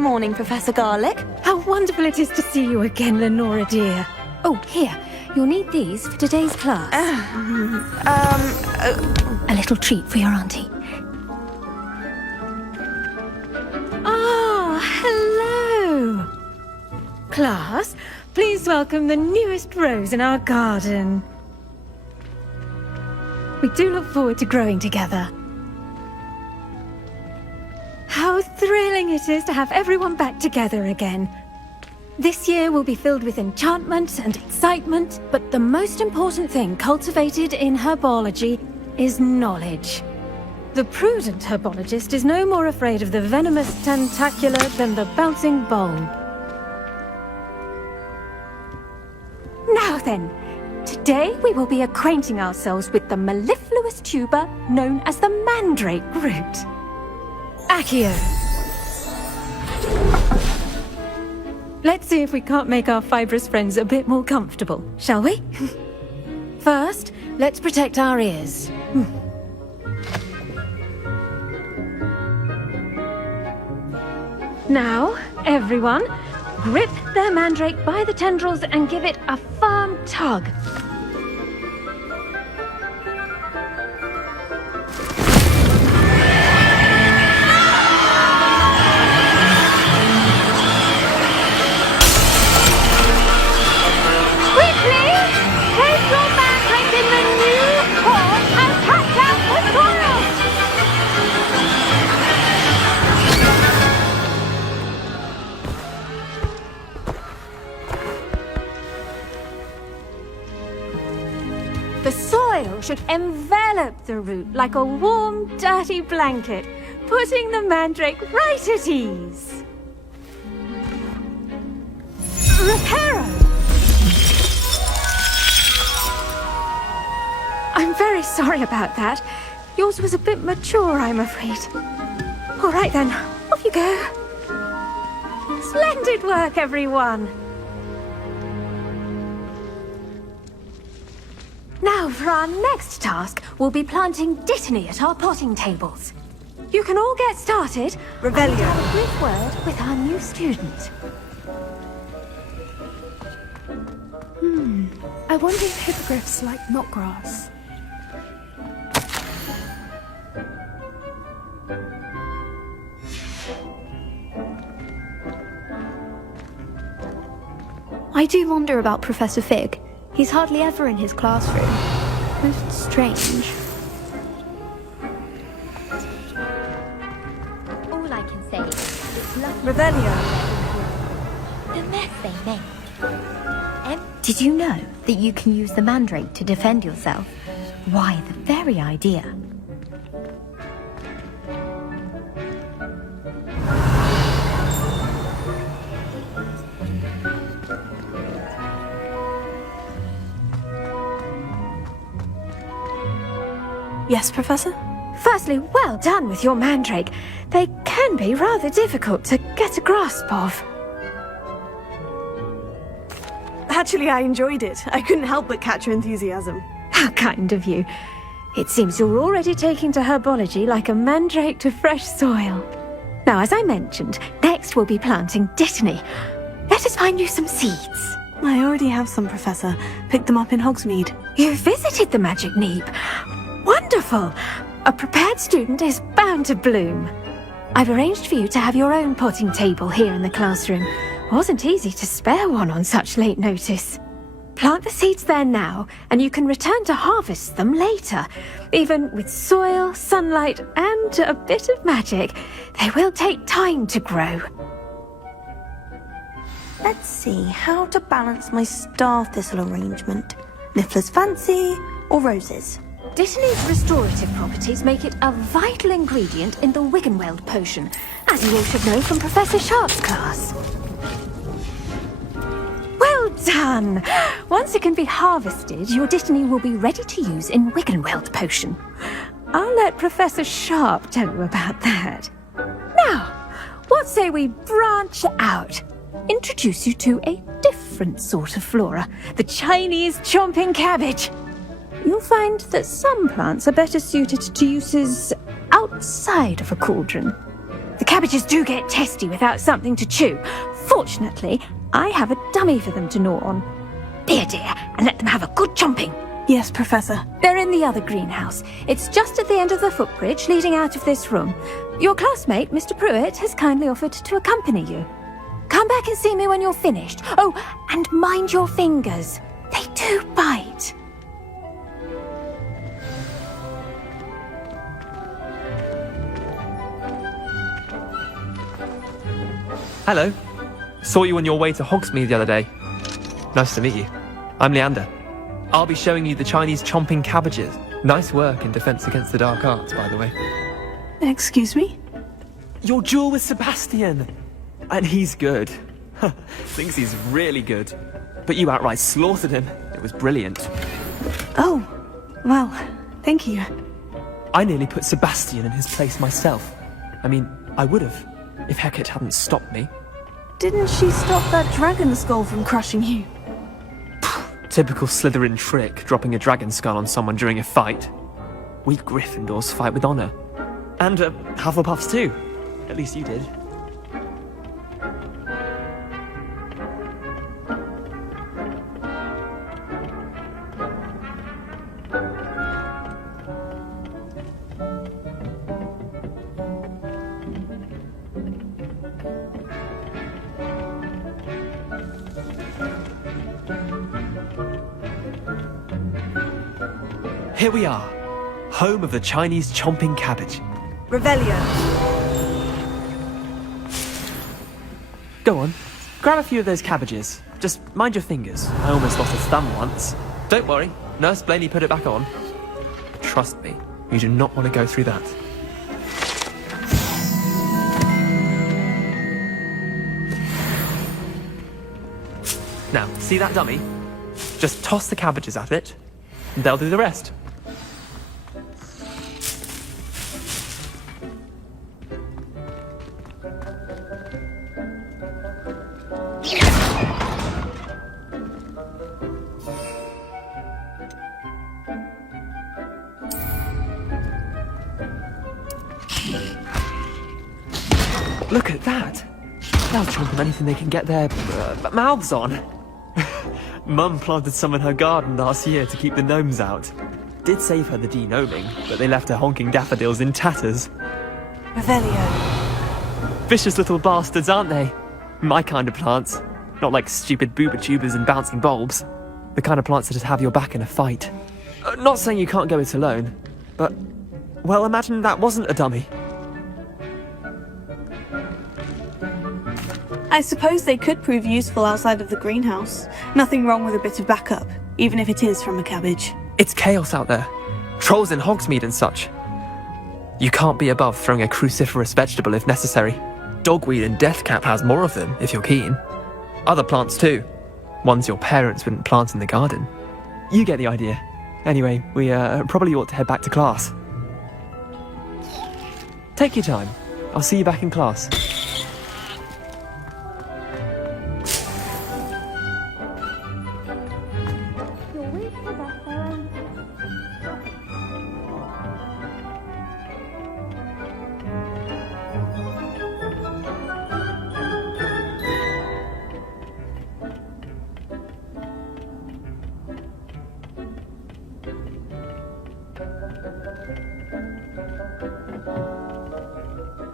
Morning, Professor Garlic. How wonderful it is to see you again, Lenora dear. Oh, here, you'll need these for today's class. A little treat for your auntie. Ah, hello. Class, please welcome the newest rose in our garden. We do look forward to growing together. How thrilling it is to have everyone back together again. This year will be filled with enchantment and excitement, but the most important thing cultivated in herbology is knowledge. The prudent herbologist is no more afraid of the venomous tentacula than the bouncing bulb. Now then, today we will be acquainting ourselves with the mellifluous tuber known as the mandrake root. Accio. Let's see if we can't make our fibrous friends a bit more comfortable, shall we? First, let's protect our ears. Now, everyone, grip their mandrake by the tendrils and give it a firm tug. The soil should envelop the root like a warm, dirty blanket, putting the mandrake right at ease. Reparo! I'm very sorry about that. Yours was a bit mature, I'm afraid. All right then, off you go. Splendid work, everyone. Now, for our next task, we'll be planting dittany at our potting tables. You can all get started. Revelio. I'll have a brief word with our new student. I wonder if hippogriffs like knotgrass. I do wonder about Professor Fig. He's hardly ever in his classroom. Most strange. All I can say is it's lucky Revelio. the mess they make. Did you know that you can use the mandrake to defend yourself? Why, the very idea. Yes, Professor? Firstly, well done with your mandrake. They can be rather difficult to get a grasp of. Actually, I enjoyed it. I couldn't help but catch your enthusiasm. How kind of you. It seems you're already taking to herbology like a mandrake to fresh soil. Now, as I mentioned, next we'll be planting dittany. Let us find you some seeds. I already have some, Professor. Picked them up in Hogsmeade. You visited the Magic Neep. Wonderful! A prepared student is bound to bloom. I've arranged for you to have your own potting table here in the classroom. Wasn't easy to spare one on such late notice. Plant the seeds there now, and you can return to harvest them later. Even with soil, sunlight, and a bit of magic, they will take time to grow. Let's see how to balance my star thistle arrangement. Niffler's fancy or roses? Dittany's restorative properties make it a vital ingredient in the Wiggenweld potion, as you all should know from Professor Sharp's class. Well done! Once it can be harvested, your dittany will be ready to use in Wiggenweld potion. I'll let Professor Sharp tell you about that. Now, what say we branch out? Introduce you to a different sort of flora, the Chinese chomping cabbage. You'll find that some plants are better suited to uses outside of a cauldron. The cabbages do get testy without something to chew. Fortunately, I have a dummy for them to gnaw on. Dear, and let them have a good chomping. Yes, Professor. They're in the other greenhouse. It's just at the end of the footbridge leading out of this room. Your classmate, Mr. Pruitt, has kindly offered to accompany you. Come back and see me when you're finished. Oh, and mind your fingers. They do bite. Hello. Saw you on your way to Hogsmeade the other day. Nice to meet you. I'm Leander. I'll be showing you the Chinese chomping cabbages. Nice work in Defense Against the Dark Arts, by the way. Excuse me? Your duel with Sebastian! And he's good. Thinks he's really good. But you outright slaughtered him. It was brilliant. Oh, well, thank you. I nearly put Sebastian in his place myself. I mean, I would have, if Hecate hadn't stopped me. Didn't she stop that dragon skull from crushing you? Typical Slytherin trick, dropping a dragon skull on someone during a fight. We Gryffindors fight with honor. And Hufflepuffs too. At least you did. Here we are, home of the Chinese chomping cabbage. Revelio. Go on, grab a few of those cabbages. Just mind your fingers. I almost lost a thumb once. Don't worry, Nurse Blaney put it back on. Trust me, you do not want to go through that. Now, see that dummy? Just toss the cabbages at it, and they'll do the rest. Look at that! They'll chomp on anything they can get their mouths on. Mum planted some in her garden last year to keep the gnomes out. Did save her the de-gnoming, but they left her honking daffodils in tatters. Revelio. Vicious little bastards, aren't they? My kind of plants. Not like stupid booba tubers and bouncing bulbs. The kind of plants that'd have your back in a fight. Not saying you can't go it alone, but... well, imagine that wasn't a dummy. I suppose they could prove useful outside of the greenhouse. Nothing wrong with a bit of backup, even if it is from a cabbage. It's chaos out there. Trolls in Hogsmeade and such. You can't be above throwing a cruciferous vegetable if necessary. Dogweed and deathcap has more of them, if you're keen. Other plants too. Ones your parents wouldn't plant in the garden. You get the idea. Anyway, we probably ought to head back to class. Take your time. I'll see you back in class.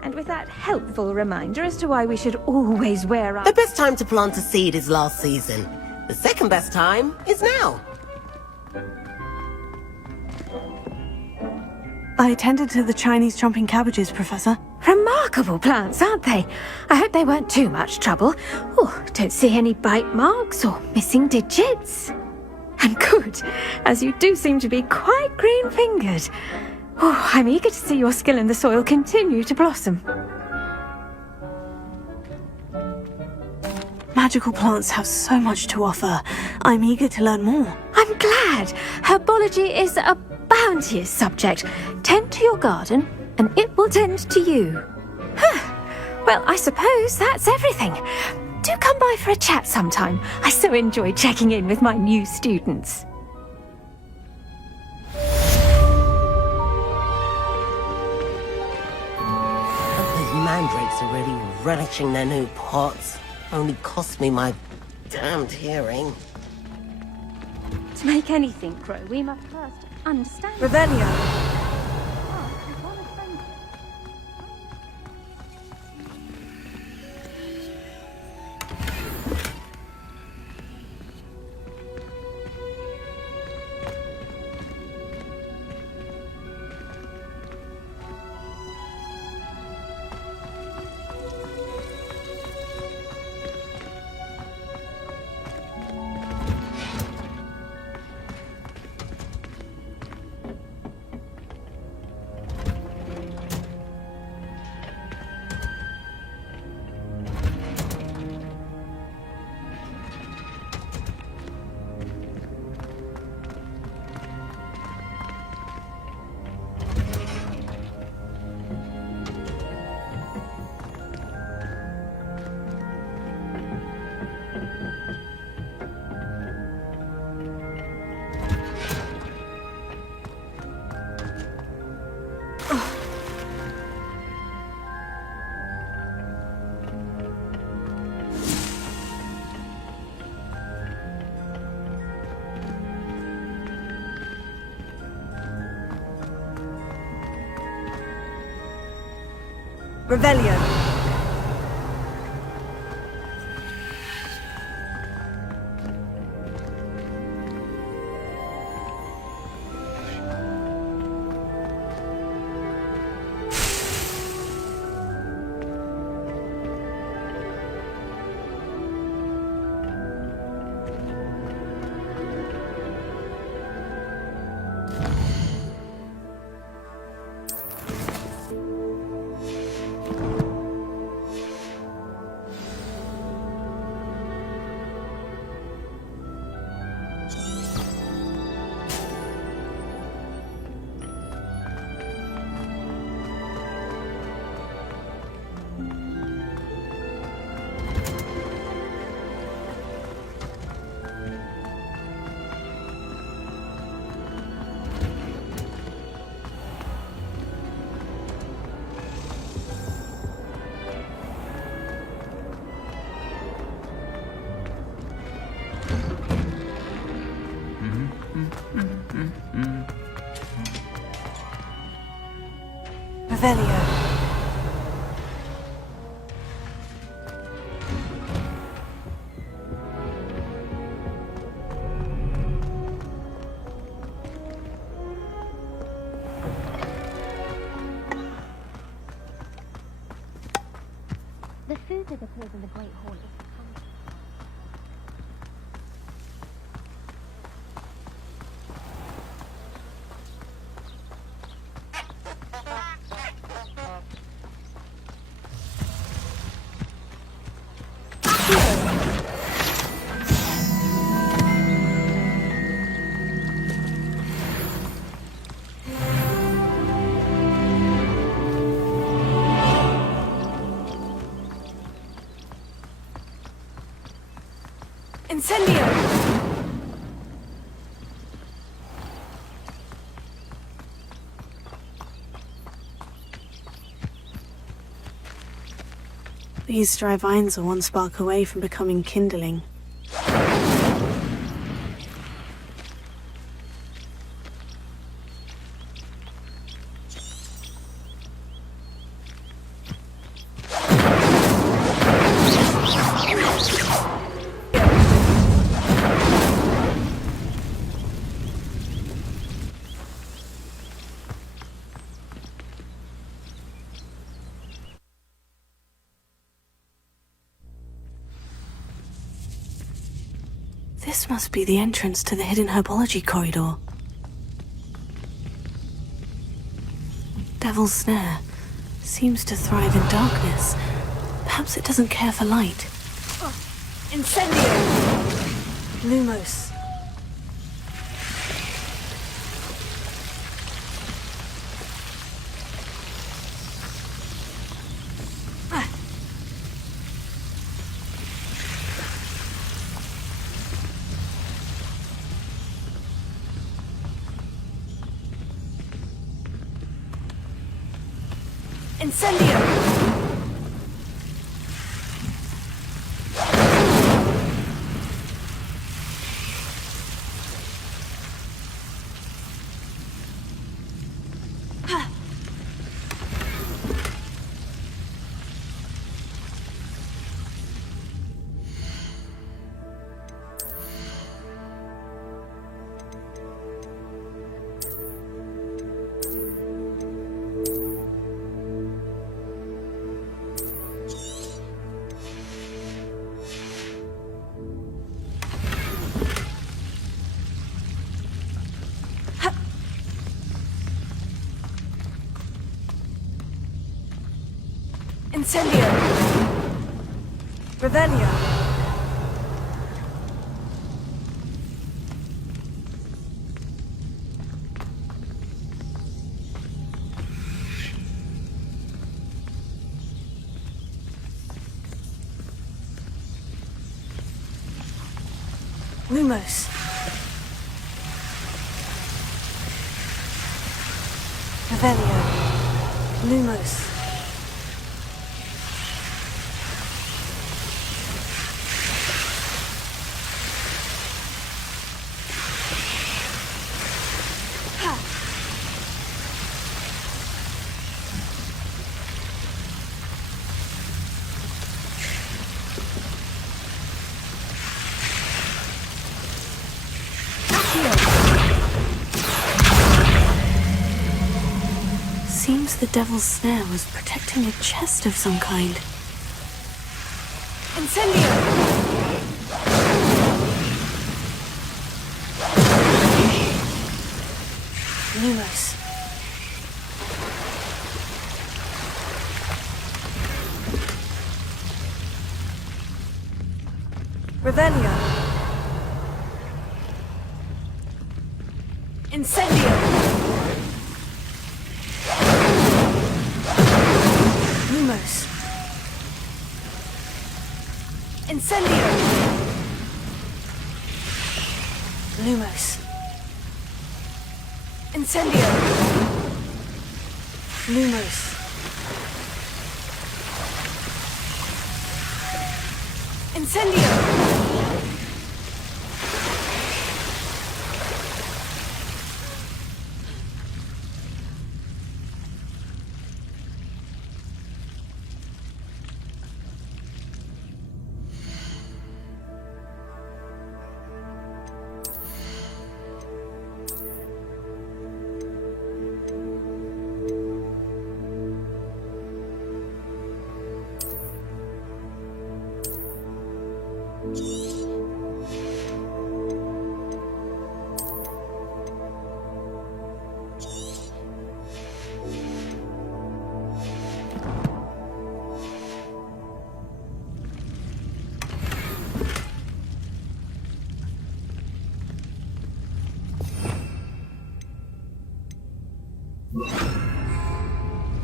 And with that helpful reminder as to why we should always wear our... The best time to plant a seed is last season. The second best time is now. I attended to the Chinese chomping cabbages, Professor. Remarkable plants, aren't they? I hope they weren't too much trouble. Oh, don't see any bite marks or missing digits. And good, as you do seem to be quite green-fingered. Oh, I'm eager to see your skill in the soil continue to blossom. Magical plants have so much to offer. I'm eager to learn more. I'm glad. Herbology is a bounteous subject. Tend to your garden, and it will tend to you. Well, I suppose that's everything. Do come by for a chat sometime. I so enjoy checking in with my new students. Those mandrakes are really relishing their new pots. Only cost me my damned hearing. To make anything grow, we must first understand. Revelio. Revelio. Revelio. The food that appears in the Great Hall is Incendio! These dry vines are one spark away from becoming kindling. This must be the entrance to the hidden herbology corridor. Devil's Snare seems to thrive in darkness. Perhaps it doesn't care for light. Incendio! Lumos. Incendio! Incendio! Revelio! Lumos. Revelio. Lumos. Seems the devil's snare was protecting a chest of some kind. Incendio! Lumos. Revelio. Incendio! Lumos. Incendio! Lumos. Incendio! Lumos. Incendio!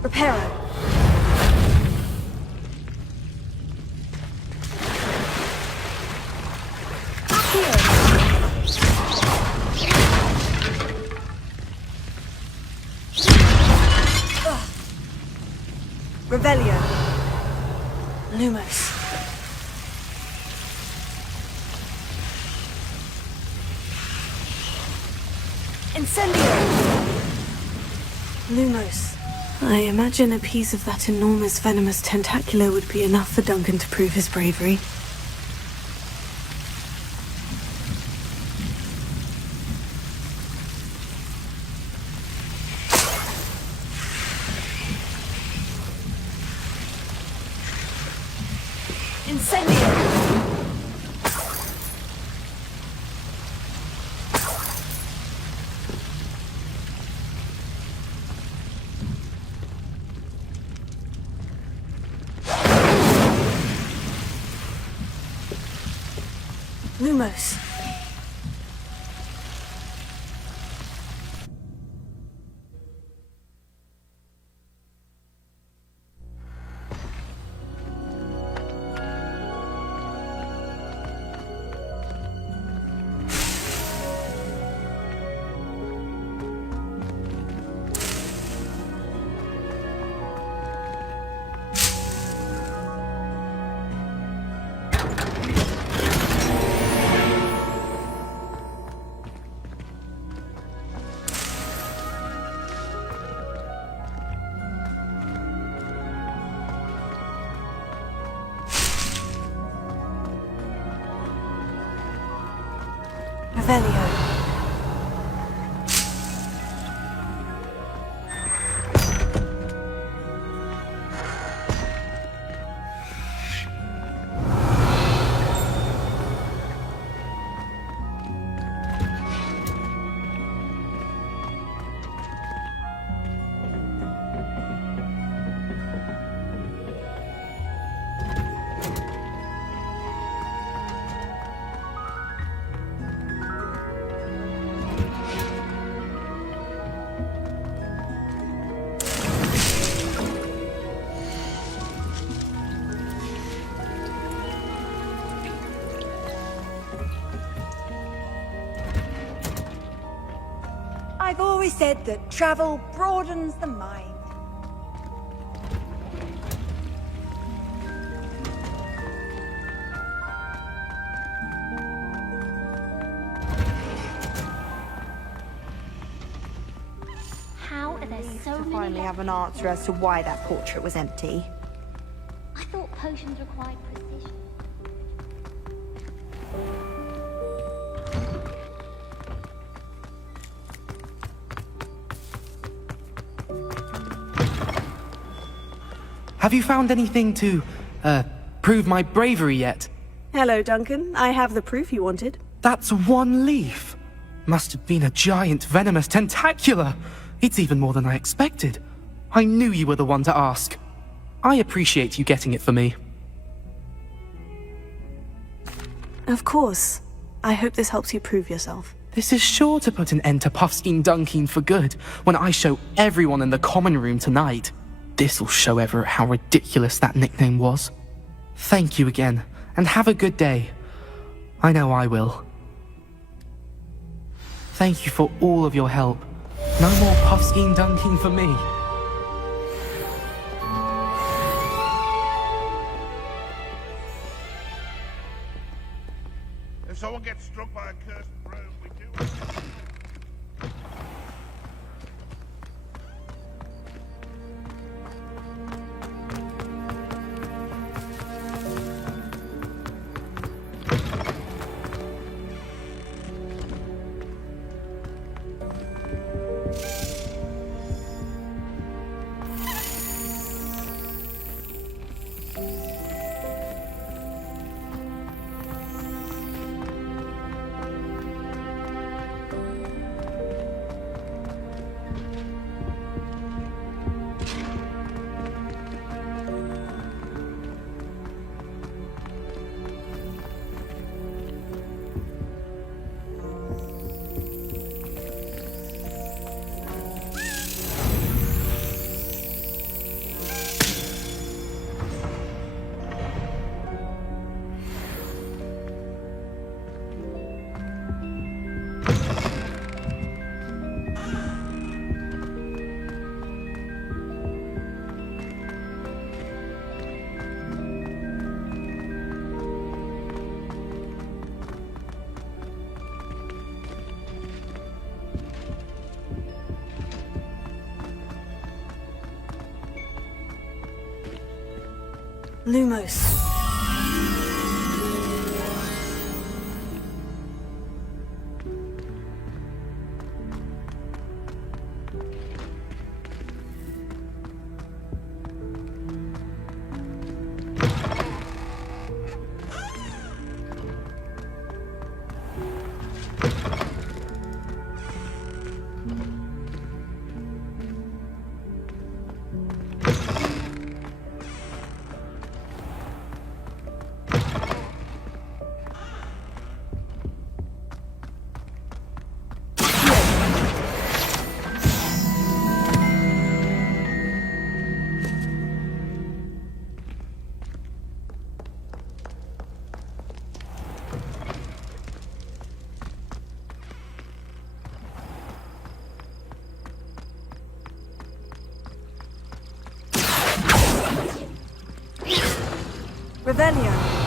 Reparo. Revelio. Lumos. Incendio. Lumos. I imagine a piece of that enormous venomous tentacular would be enough for Duncan to prove his bravery. Incendio! Lumos. Revelio. I've always said that travel broadens the mind. How are there so many Finally have an answer as to why that portrait was empty. I thought potions required precision. Have you found anything to, prove my bravery yet? Hello, Duncan. I have the proof you wanted. That's one leaf. Must have been a giant venomous tentacula. It's even more than I expected. I knew you were the one to ask. I appreciate you getting it for me. Of course. I hope this helps you prove yourself. This is sure to put an end to Puffskein Dunkeen for good when I show everyone in the common room tonight. This'll show Everett how ridiculous that nickname was. Thank you again, and have a good day. I know I will. Thank you for all of your help. No more Puffskein Dunkeen for me. If someone gets struck by a cursed broom, we do. Lumos. Revelio.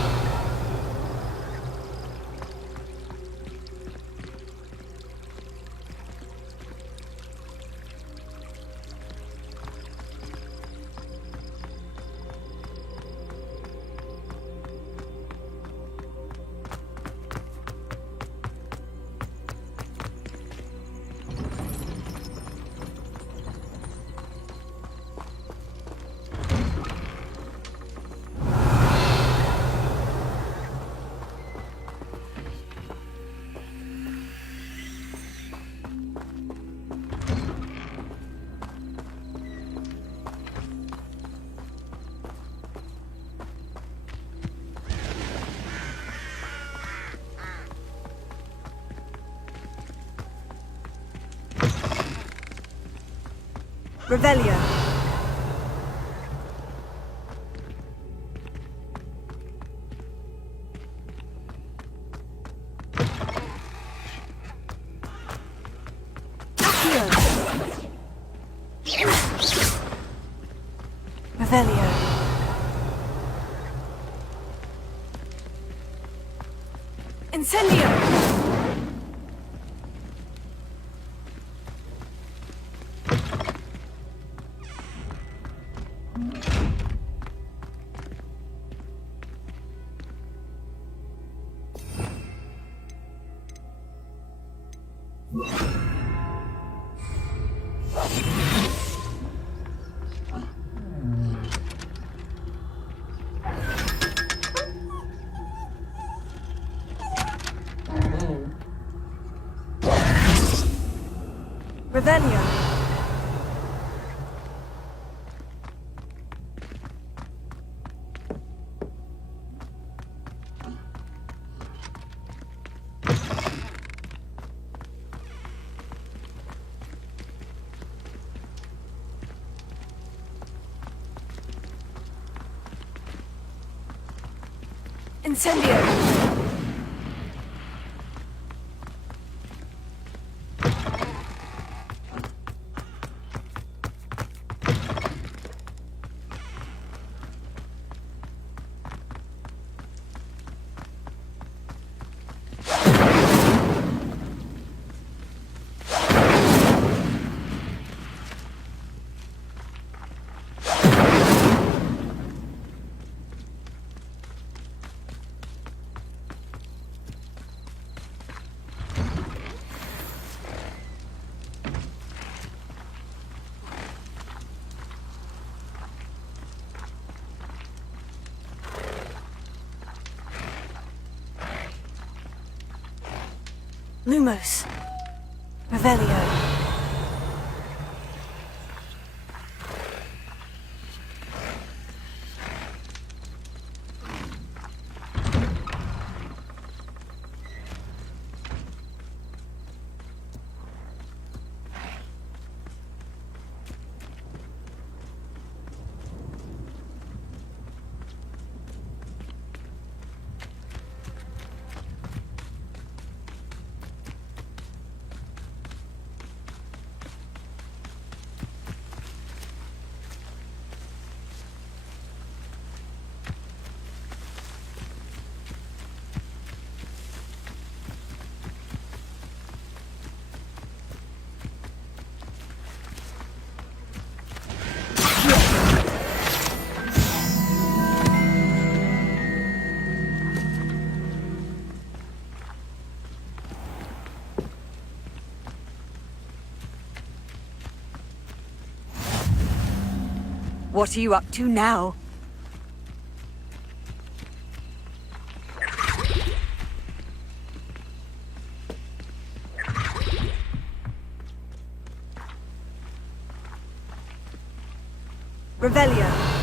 Revelio. Accio. Revelio. Incendio! Revelio. Incendio. Lumos. Revelio. What are you up to now? Revelio.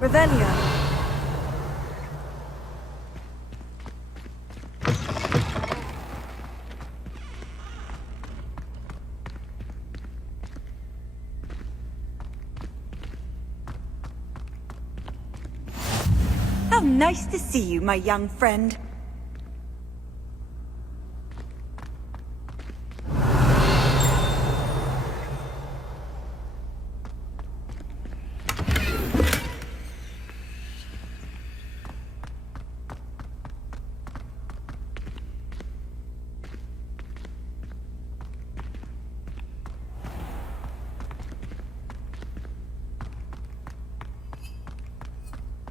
Revelio. How nice to see you, my young friend.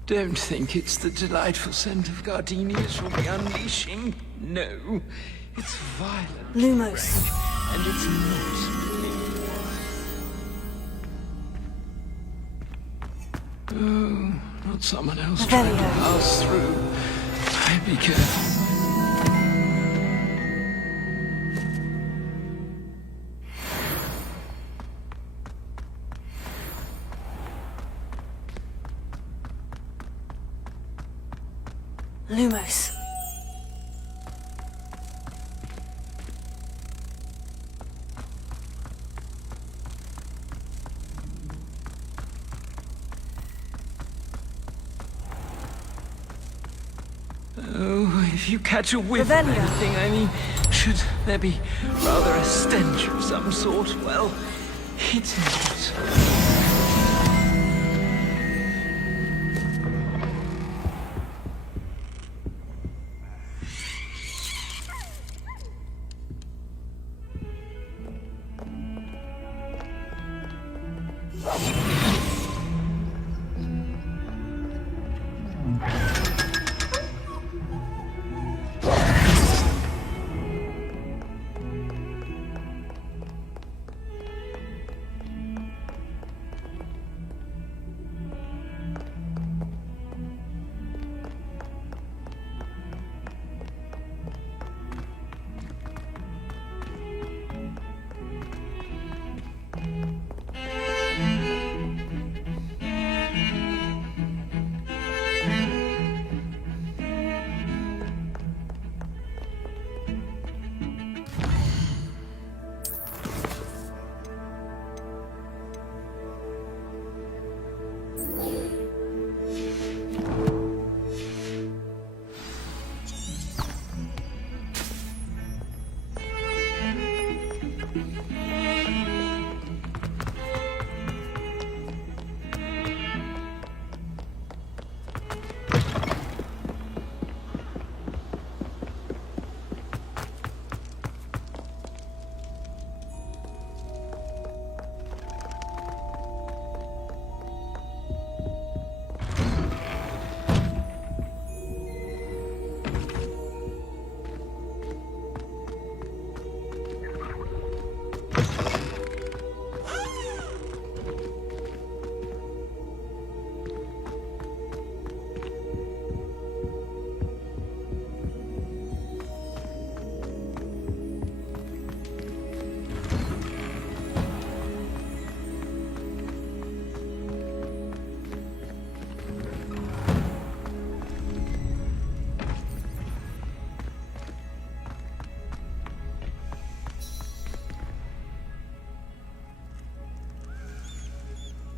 Don't think it's the delightful scent of gardenias you'll be unleashing. No, it's violent. Lumos. Frank, and it's not. Oh, not someone else trying to pass through. Be careful. Lumos. Oh, if you catch a whiff of anything, I mean, should there be rather a stench of some sort? Well, it's not.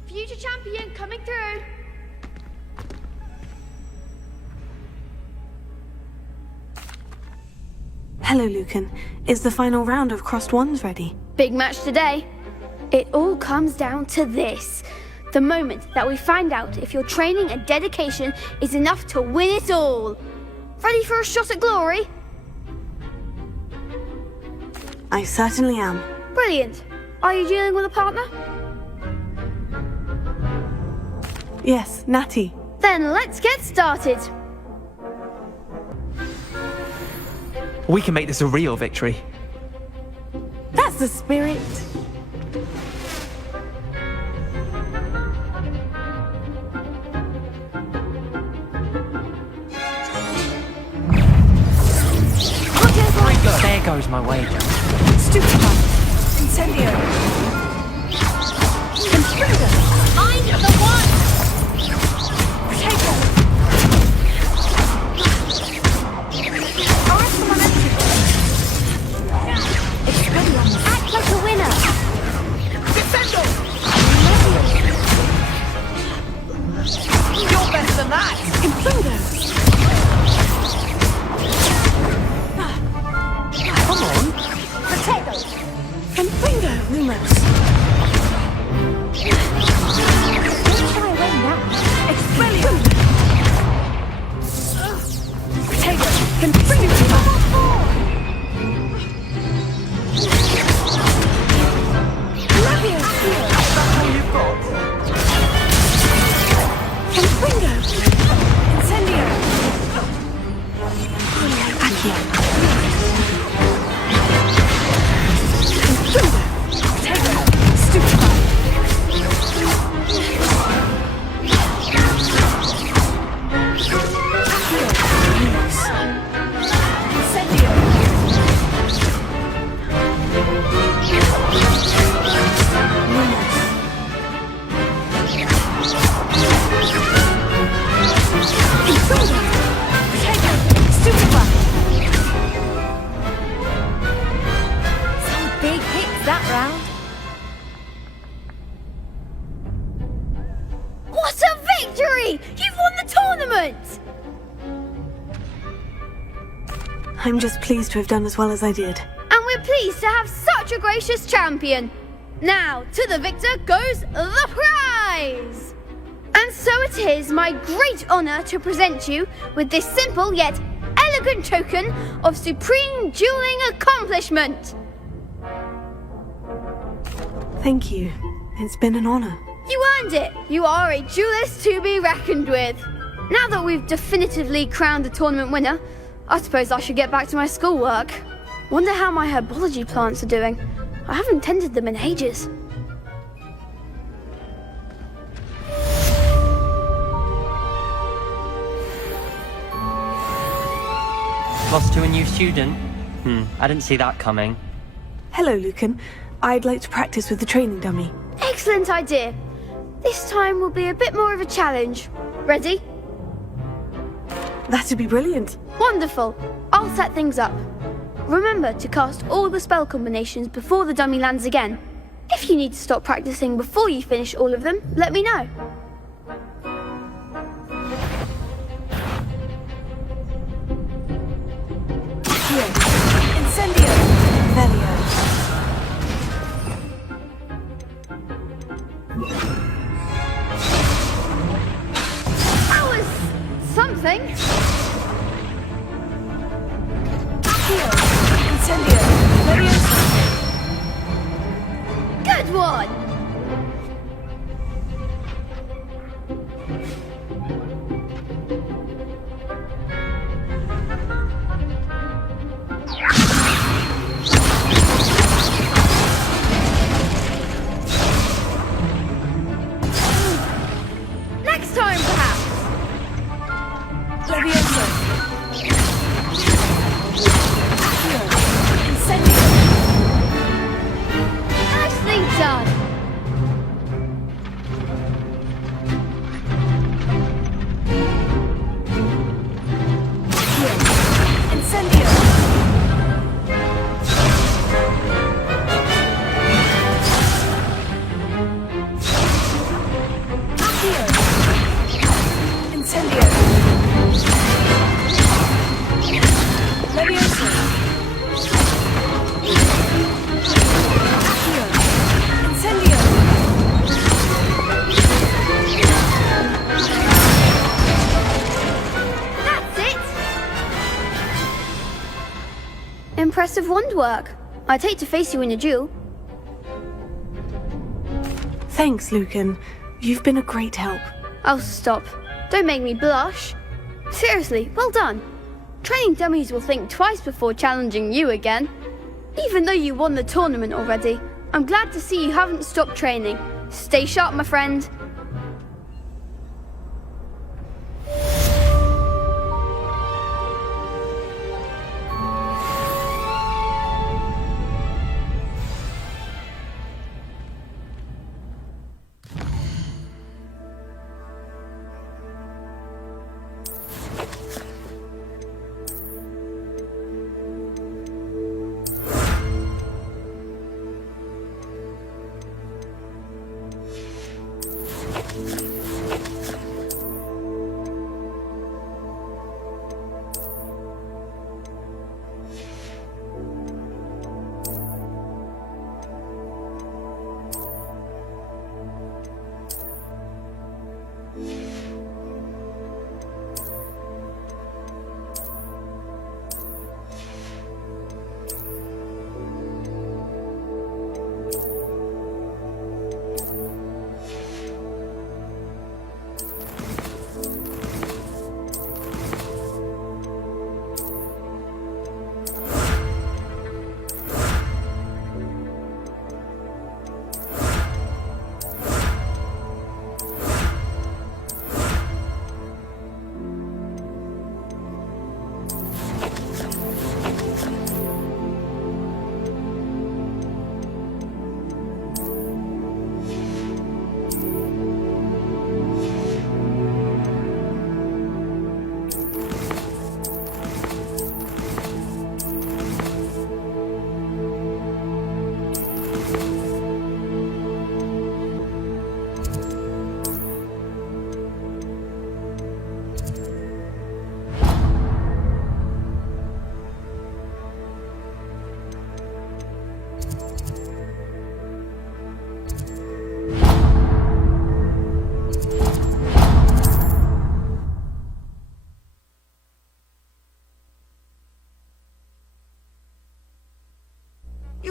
Future champion coming through. Hello, Lucan. Is the final round of Crossed Wands ready? Big match today. It all comes down to this. The moment that we find out if your training and dedication is enough to win it all. Ready for a shot at glory? I certainly am. Brilliant. Are you dealing with a partner? Yes, Natty. Then let's get started. We can make this a real victory. That's the spirit. There goes my wager. Stupefy! Incendio! Intruder! I'm the one! Potato! Arrest the momentum! Expelliarmus! Act like a winner! Defendo! You're better than that! Implodo! Come on. Potato! And bingo, Lumos. Don't try away now. Expelliarmus! Potato! Confringo! That's all you've got. Confringo. Incendio! Accio. Potato! Stupefy! Incendio! Potato! I'm just pleased to have done as well as I did. And we're pleased to have such a gracious champion. Now, to the victor goes the prize! And so it is my great honour to present you with this simple yet elegant token of supreme dueling accomplishment. Thank you. It's been an honour. You earned it. You are a duelist to be reckoned with. Now that we've definitively crowned the tournament winner, I suppose I should get back to my schoolwork. Wonder how my herbology plants are doing. I haven't tended them in ages. Lost to a new student? I didn't see that coming. Hello, Lucan. I'd like to practice with the training dummy. Excellent idea. This time will be a bit more of a challenge. Ready? That'd be brilliant. Wonderful. I'll set things up. Remember to cast all the spell combinations before the dummy lands again. If you need to stop practicing before you finish all of them, let me know. Incendio! Velio. That was something. Incendio! Leviosa! Good one! Next time, perhaps. Leviosa! Incendio! Nicely done. Incendio! Incendio! Leviosa! Incendio! That's it. Impressive wand work. I'd hate to face you in a duel. Thanks, Lucan. You've been a great help. Oh, stop. Don't make me blush. Seriously, well done. Training dummies will think twice before challenging you again. Even though you won the tournament already, I'm glad to see you haven't stopped training. Stay sharp, my friend.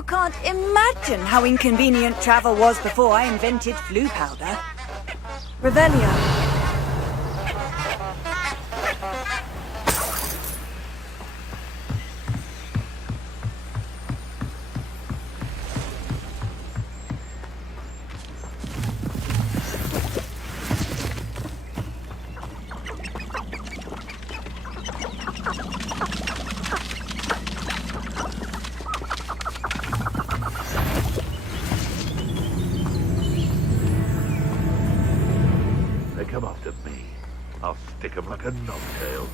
can't imagine how inconvenient travel was before I invented flu powder. Revelio. They come after me. I'll stick 'em like a knobtail.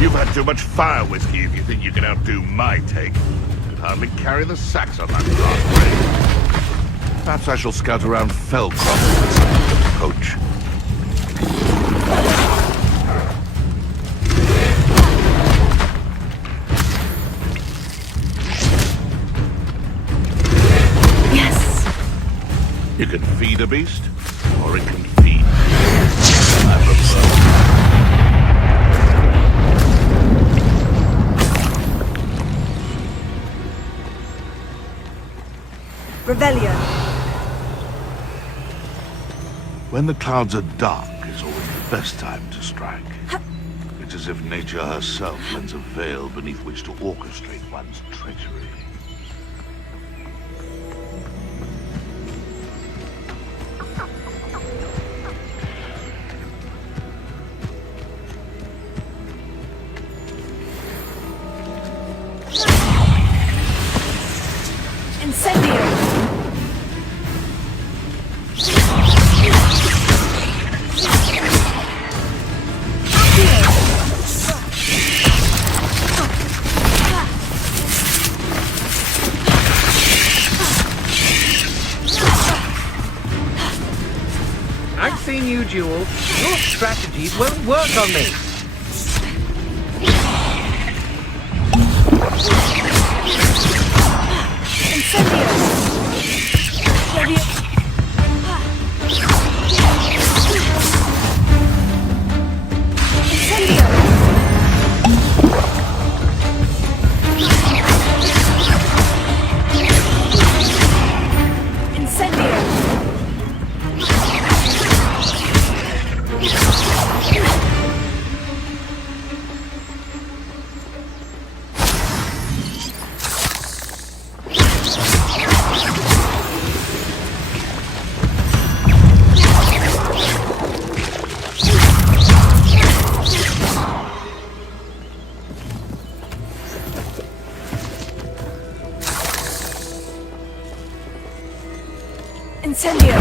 You've had too much fire whiskey if you think you can outdo my take. Could hardly carry the sacks on that brass ring. Perhaps I shall scout around Fellcroft as a coach. You can feed a beast, or it can feed. I prefer. Revelio. When the clouds are dark is always the best time to strike. It's as if nature herself lends a veil beneath which to orchestrate one's treachery. I've seen you, Jewel. Your strategies won't work on me. Incendio!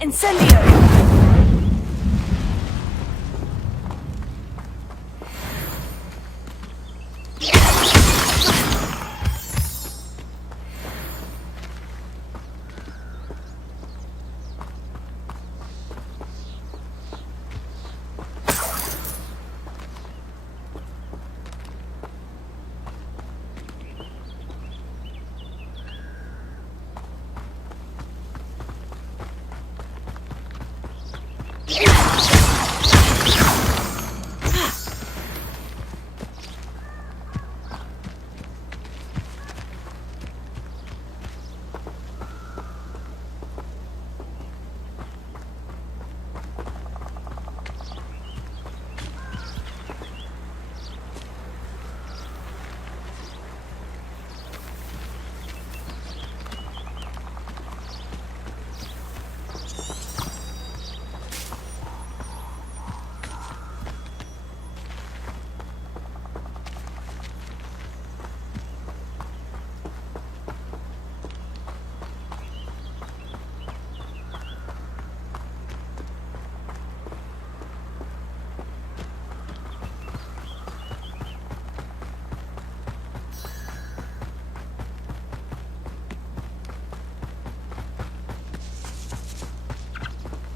Incendio!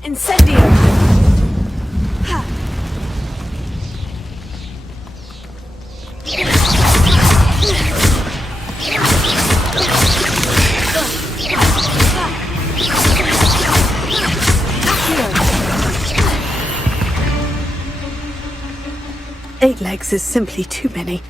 Incendio! Eight legs is simply too many.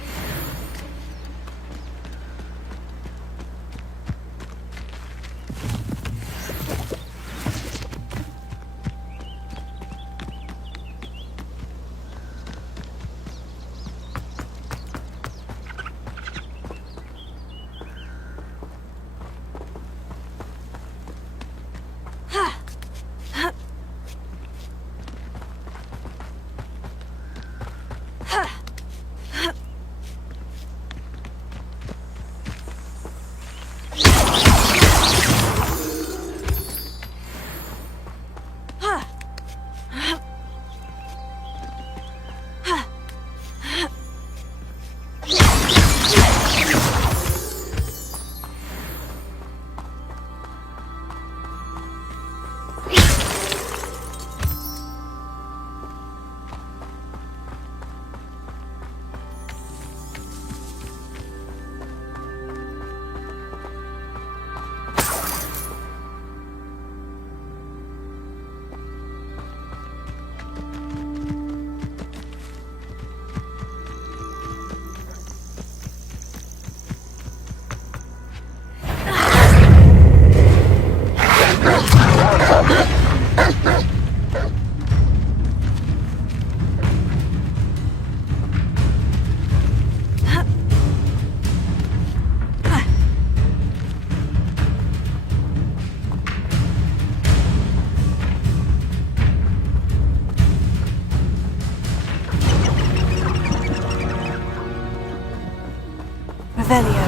Revelio.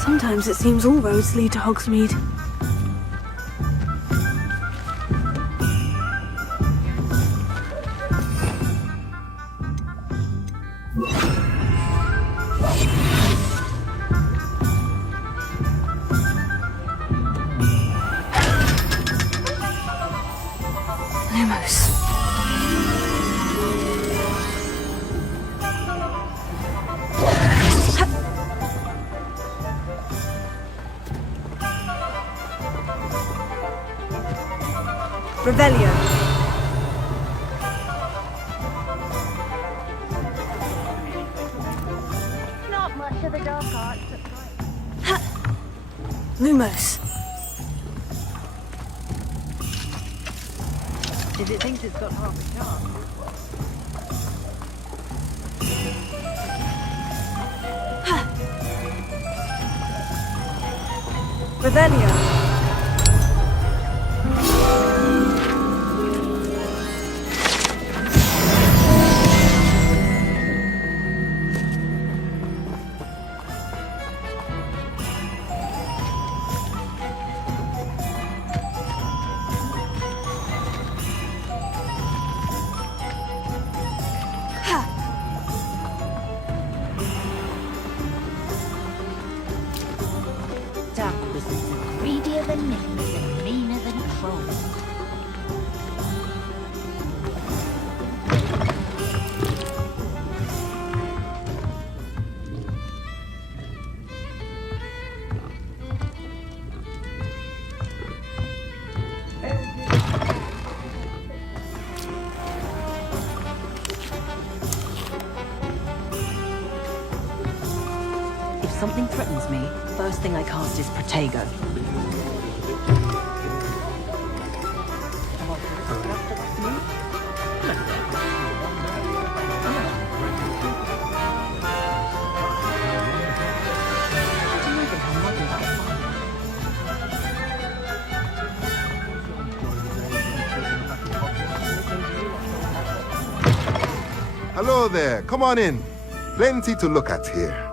Sometimes it seems all roads lead to Hogsmeade. Lumos. Revelio. Not much of the dark arts at night. Lumos. If it thinks it's got half a chance. Revelio. Dark wizards are greedier than mittens and meaner than trolls. If something threatens me, first thing I cast is Protego. Hello there. Come on in. Plenty to look at here.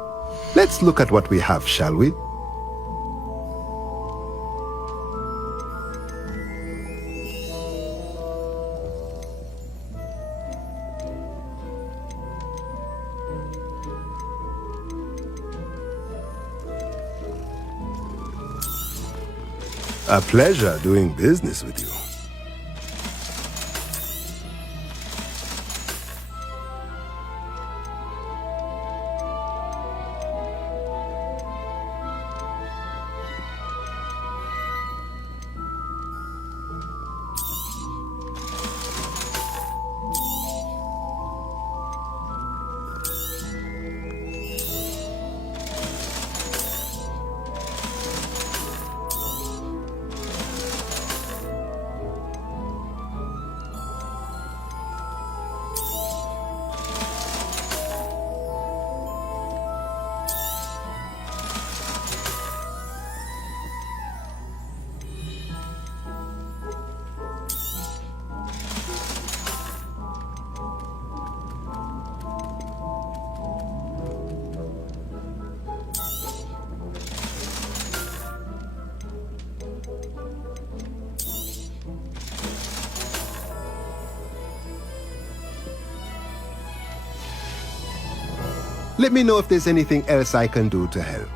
Let's look at what we have, shall we? A pleasure doing business with you. Let me know if there's anything else I can do to help.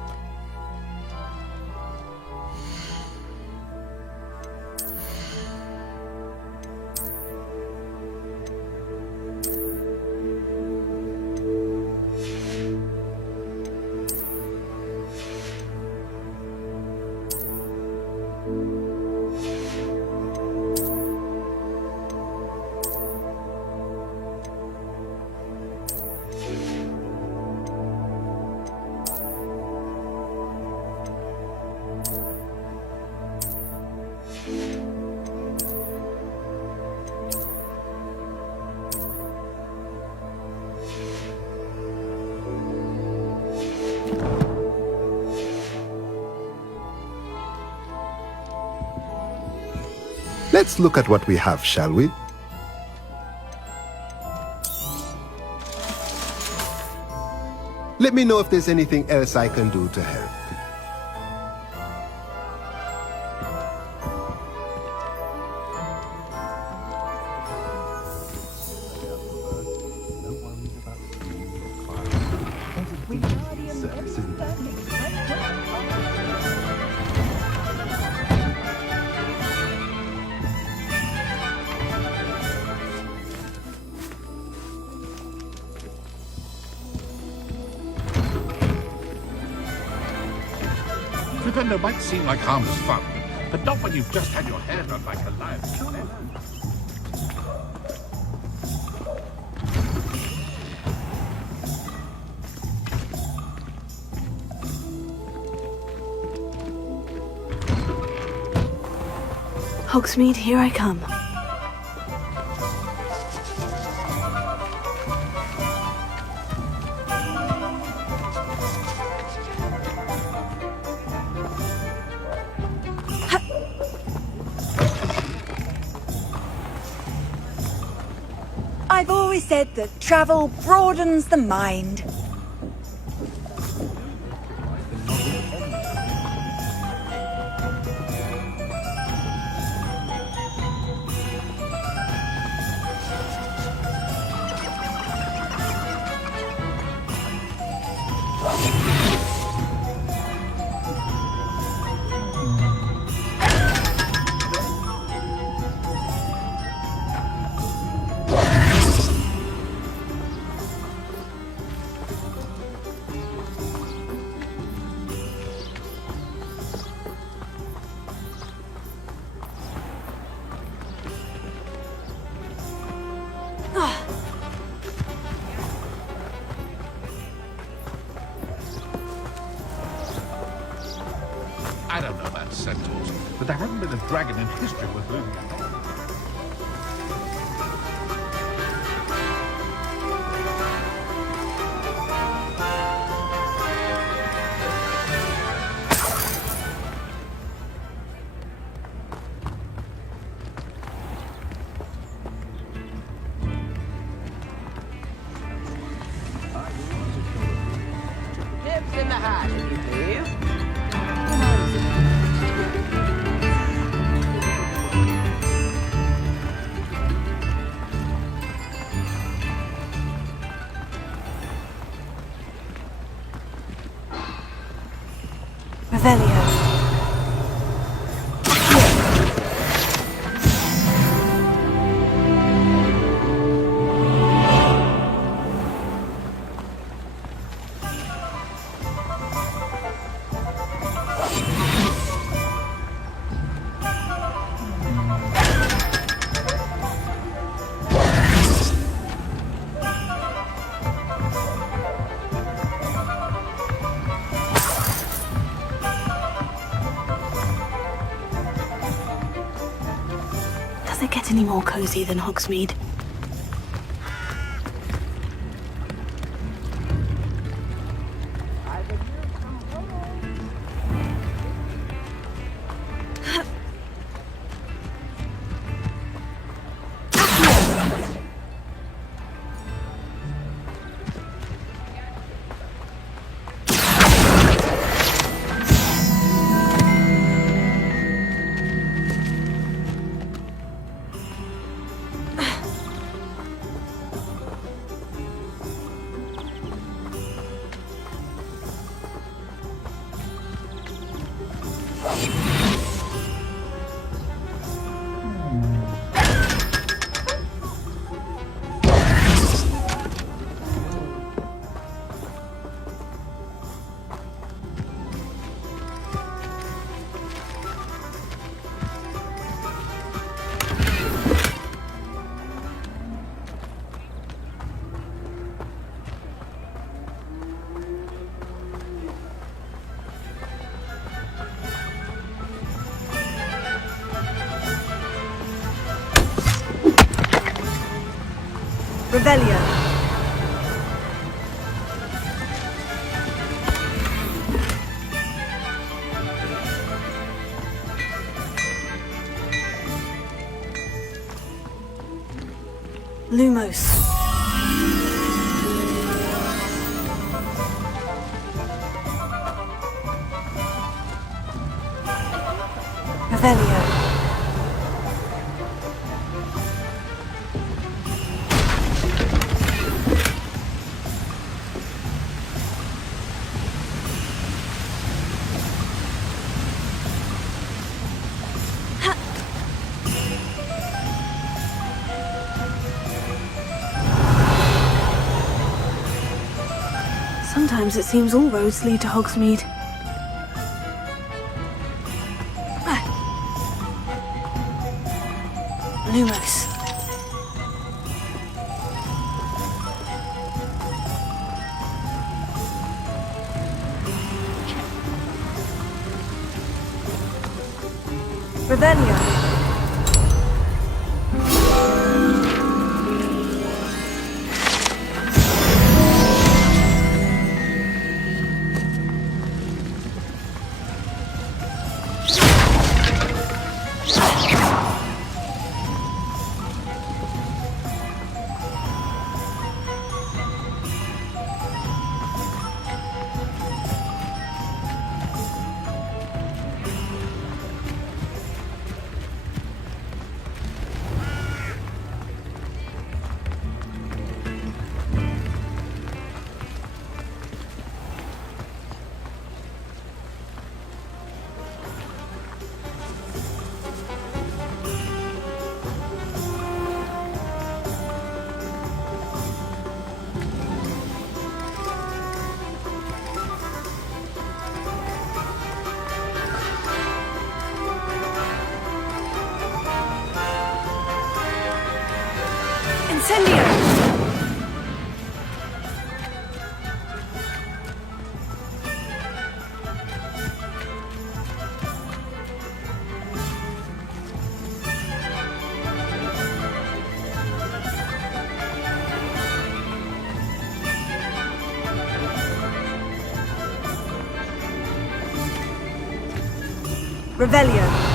Let's look at what we have, shall we? Let me know if there's anything else I can do to help. Defender might seem like harmless fun, but not when you've just had your hair done like a lion's. Hogsmeade, here I come. I've always said that travel broadens the mind. I don't know about centaurs, but there hasn't been a dragon in history worth losing a head. Revelio. Does it get any more cozy than Hogsmeade? Revelio. Lumos. Revelio. Sometimes it seems all roads lead to Hogsmeade. Lumos. Revelio. Incendio! Revelio.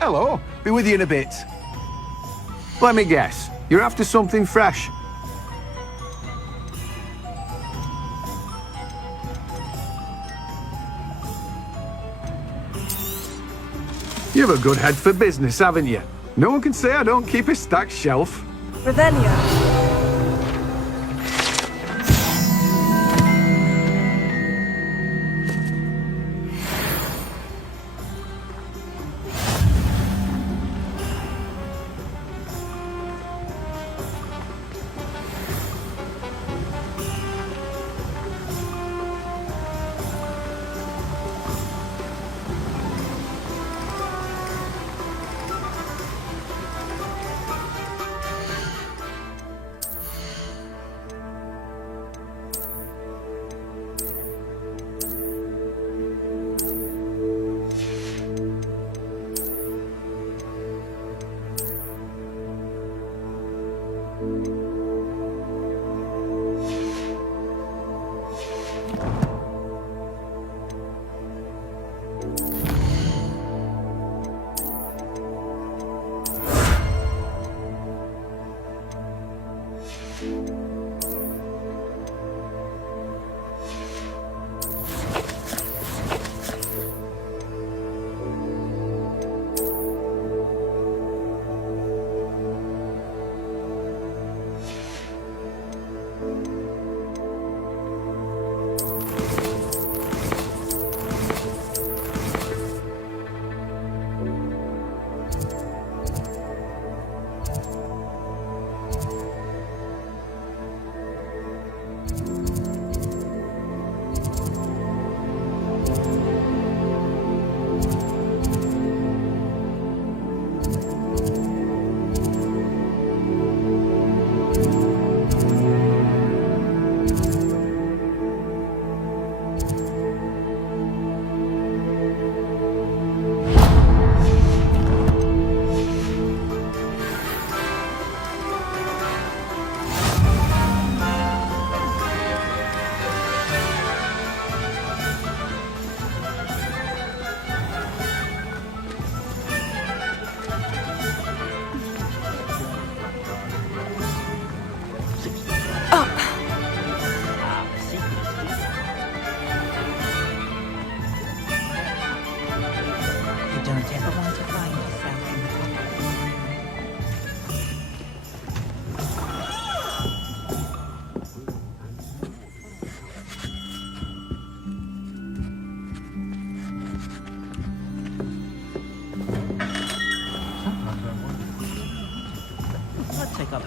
Hello. Be with you in a bit. Let me guess. You're after something fresh. You have a good head for business, haven't you? No one can say I don't keep a stacked shelf. Revelio.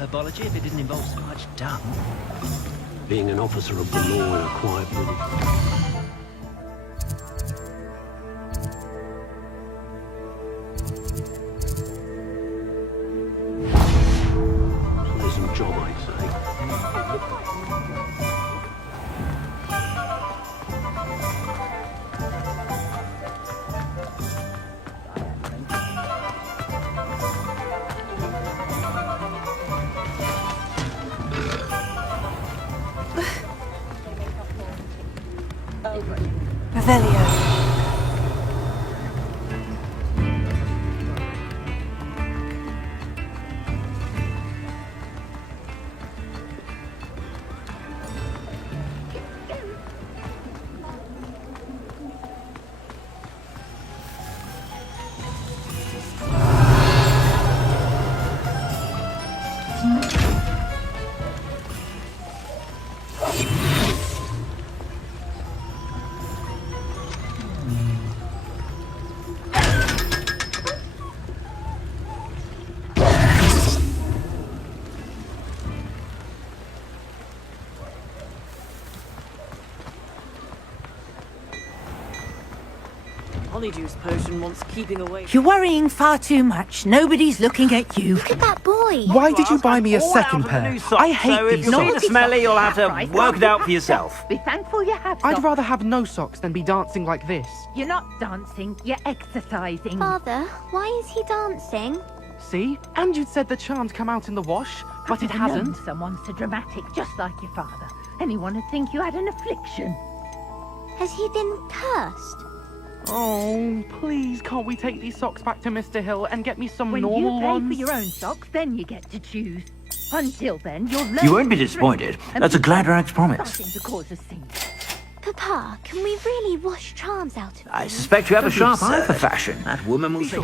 Herbology if it didn't involve so much dung. Being an officer of the law in a quiet village. Pleasant job, I'd say. Revelio. Honeydew potion wants keeping away. You're worrying far too much. Nobody's looking at you. Look at that boy. Why did you buy me a second pair? I hate so if these you see socks. the smelly, you'll have to work it out for yourself. Be thankful you have I'd socks. rather have no socks than be dancing like this. You're not dancing, you're exercising. Father, why is he dancing? See? And you'd said the charm'd come out in the wash, but it I've known hasn't. Someone so dramatic, just like your father. Anyone would think you had an affliction. Has he been cursed? Oh, please, can't we take these socks back to Mr. Hill and get me some When normal you pay ones? for your own socks, then you get to choose. Until then, you'll learn. You won't be disappointed. That's a glad rags promise. Starting to cause a scene. Papa, can we really wash charms out of I them? suspect you have a Don't be sharp eye for absurd. fashion. That woman will see.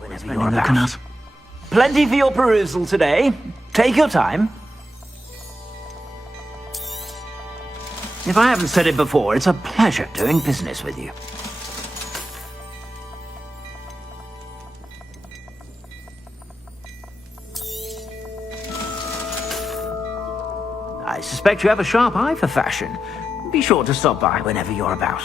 Whenever you're about. Plenty for your perusal today. Take your time. If I haven't said it before, it's a pleasure doing business with you. I suspect you have a sharp eye for fashion. Be sure to stop by whenever you're about.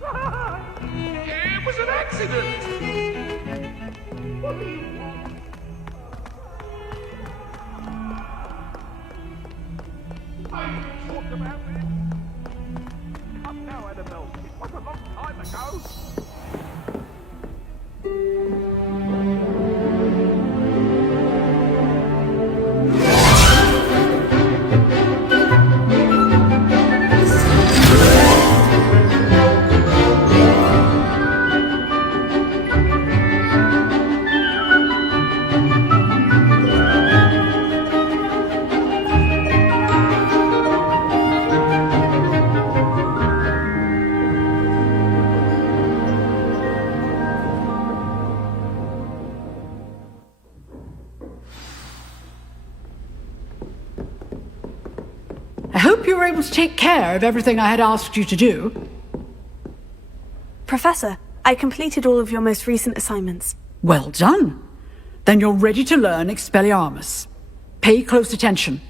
It was an accident! What do you want? I talked about this. Come now, Annabelle. It was a long time ago. I hope you were able to take care of everything I had asked you to do. Professor, I completed all of your most recent assignments. Well done. Then you're ready to learn Expelliarmus. Pay close attention.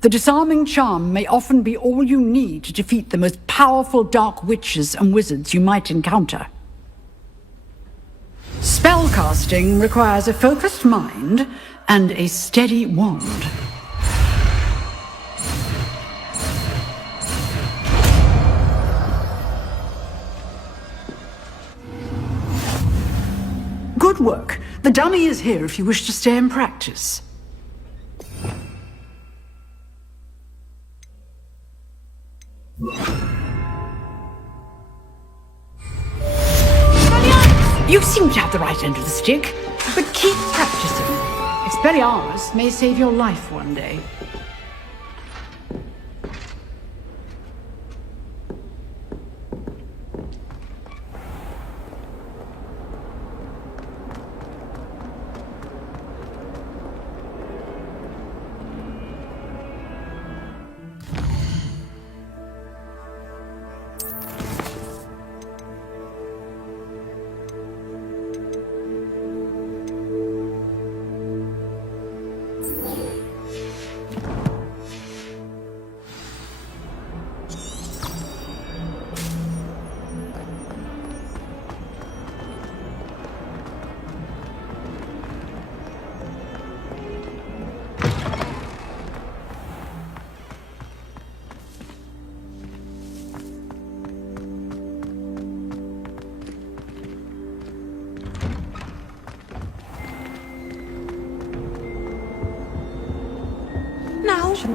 The disarming charm may often be all you need to defeat the most powerful dark witches and wizards you might encounter. Spellcasting requires a focused mind and a steady wand. Good work. The dummy is here if you wish to stay and practice. You seem to have the right end of the stick, but keep practicing. Expelliarmus may save your life one day.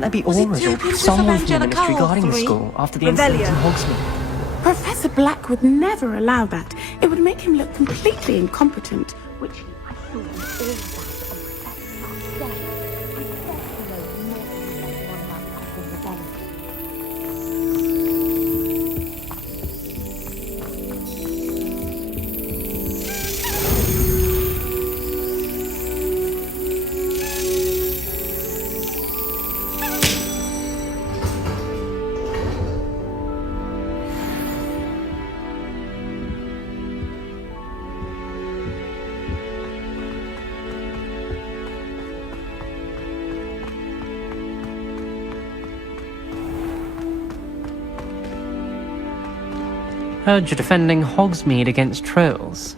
there be auras or someone from the ministry guarding the school after the incident in Hogsmeade? Professor Black would never allow that. It would make him look completely incompetent, which I thought was all that. Heard you're defending Hogsmeade against trolls.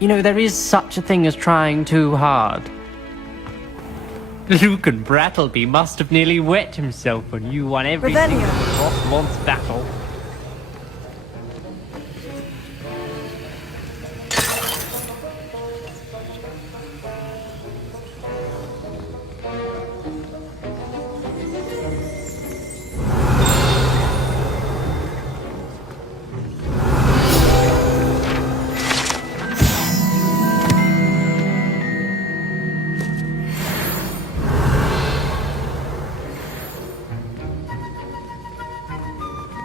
You know, there is such a thing as trying too hard. Lucan Brattleby must have nearly wet himself when you won every single Rothmont's battle.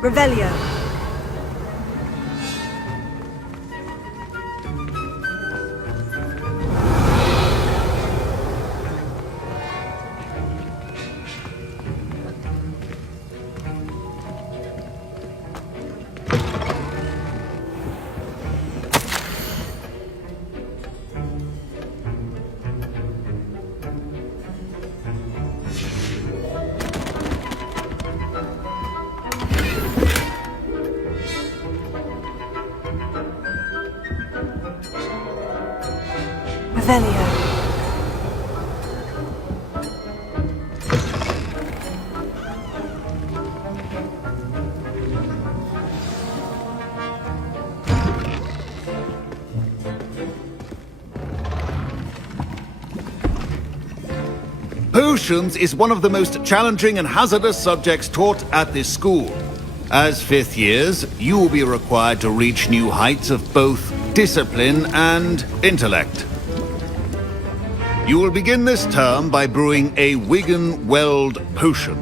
Revelio. Revelio. Potions is one of the most challenging and hazardous subjects taught at this school. As fifth years, you will be required to reach new heights of both discipline and intellect. You will begin this term by brewing a Wigan-Weld potion.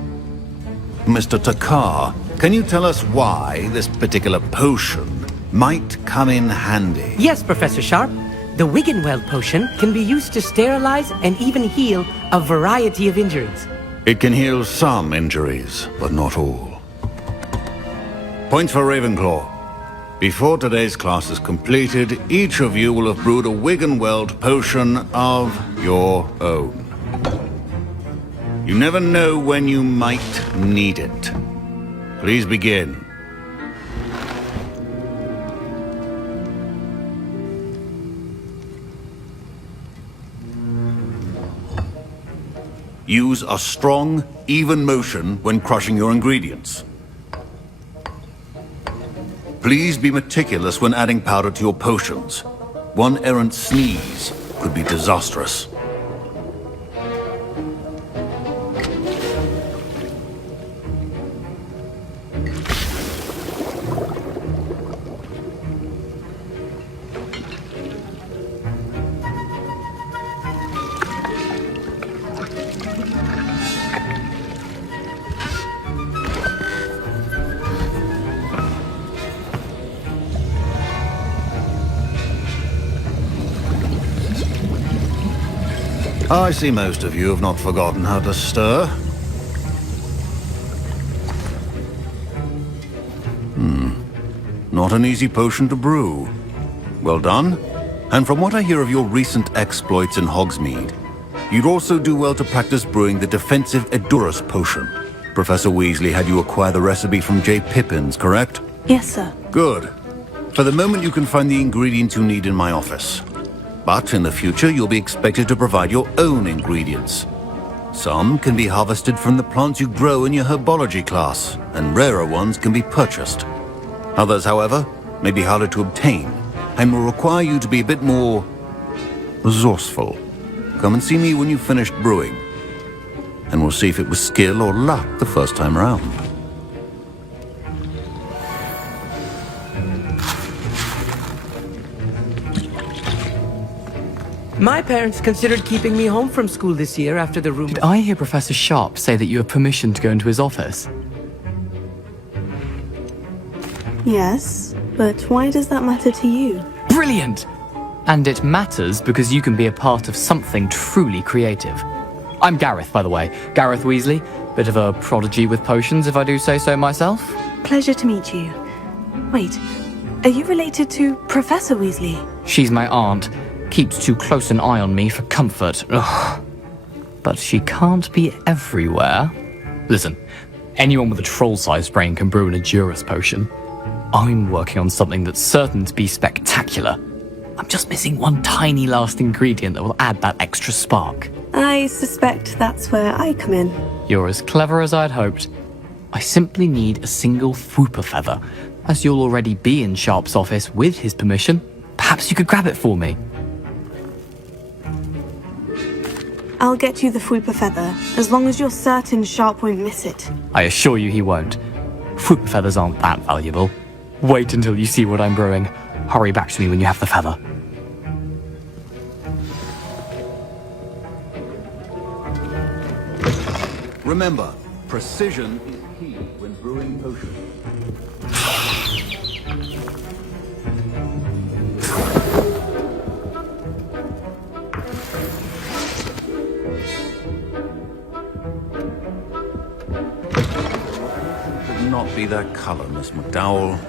Mr. Takar, can you tell us why this particular potion might come in handy? Yes, Professor Sharp. The Wigan-Weld potion can be used to sterilize and even heal a variety of injuries. It can heal some injuries, but not all. Point for Ravenclaw. Before today's class is completed, each of you will have brewed a Wigan-Weld potion of your own. You never know when you might need it. Please begin. Use a strong, even motion when crushing your ingredients. Please be meticulous when adding powder to your potions. One errant sneeze could be disastrous. I see most of you have not forgotten how to stir. Not an easy potion to brew. Well done. And from what I hear of your recent exploits in Hogsmeade, you'd also do well to practice brewing the defensive Edurus potion. Professor Weasley had you acquire the recipe from J. Pippins, correct? Yes, sir. Good. For the moment, you can find the ingredients you need in my office. But in the future, you'll be expected to provide your own ingredients. Some can be harvested from the plants you grow in your herbology class, and rarer ones can be purchased. Others, however, may be harder to obtain, and will require you to be a bit more resourceful. Come and see me when you've finished brewing. and we'll see if it was skill or luck the first time round. My parents considered keeping me home from school this year after the rumor... Did I hear Professor Sharp say that you have permission to go into his office? Yes, but why does that matter to you? Brilliant! And it matters because you can be a part of something truly creative. I'm Gareth, by the way. Gareth Weasley. Bit of a prodigy with potions, if I do say so myself. Pleasure to meet you. Wait, are you related to Professor Weasley? She's my aunt. Keeps too close an eye on me for comfort. Ugh. But she can't be everywhere. Listen, anyone with a troll-sized brain can brew an Edurus potion. I'm working on something that's certain to be spectacular. I'm just missing one tiny last ingredient that will add that extra spark. I suspect that's where I come in. You're as clever as I'd hoped. I simply need a single Fwooper feather. As you'll already be in Sharp's office with his permission, perhaps you could grab it for me. I'll get you the Fwooper feather, as long as you're certain Sharp won't miss it. I assure you he won't. Fwooper feathers aren't that valuable. Wait until you see what I'm brewing. Hurry back to me when you have the feather. Remember, precision is key when brewing potions. Should not be that color, Miss McDowell.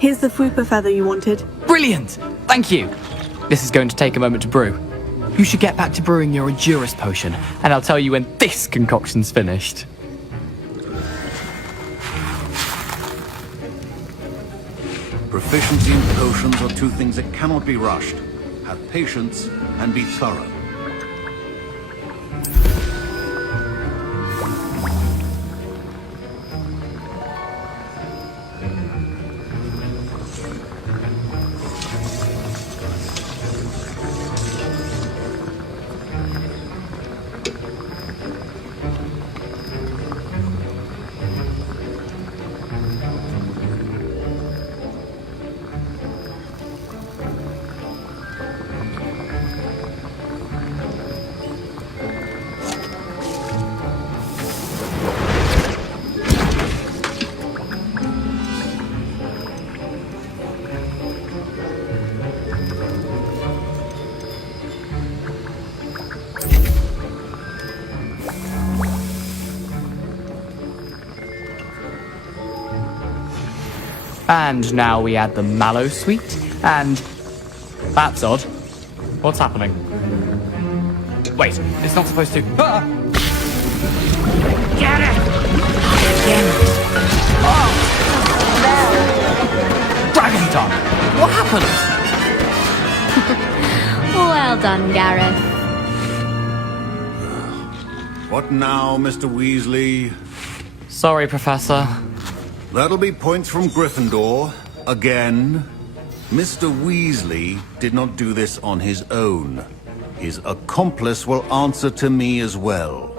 Here's the Fwooper feather you wanted. Brilliant! Thank you! This is going to take a moment to brew. You should get back to brewing your Edurus potion, and I'll tell you when this concoction's finished. Proficiency in potions are two things that cannot be rushed. Have patience and be thorough. And now we add the mallow sweet, and... That's odd. What's happening? Wait, it's not supposed to... Ah! Get it! Again. Oh! Dragon tongue! What happened? Well done, Gareth. What now, Mr. Weasley? Sorry, Professor. That'll be points from Gryffindor. Again. Mr. Weasley did not do this on his own. His accomplice will answer to me as well.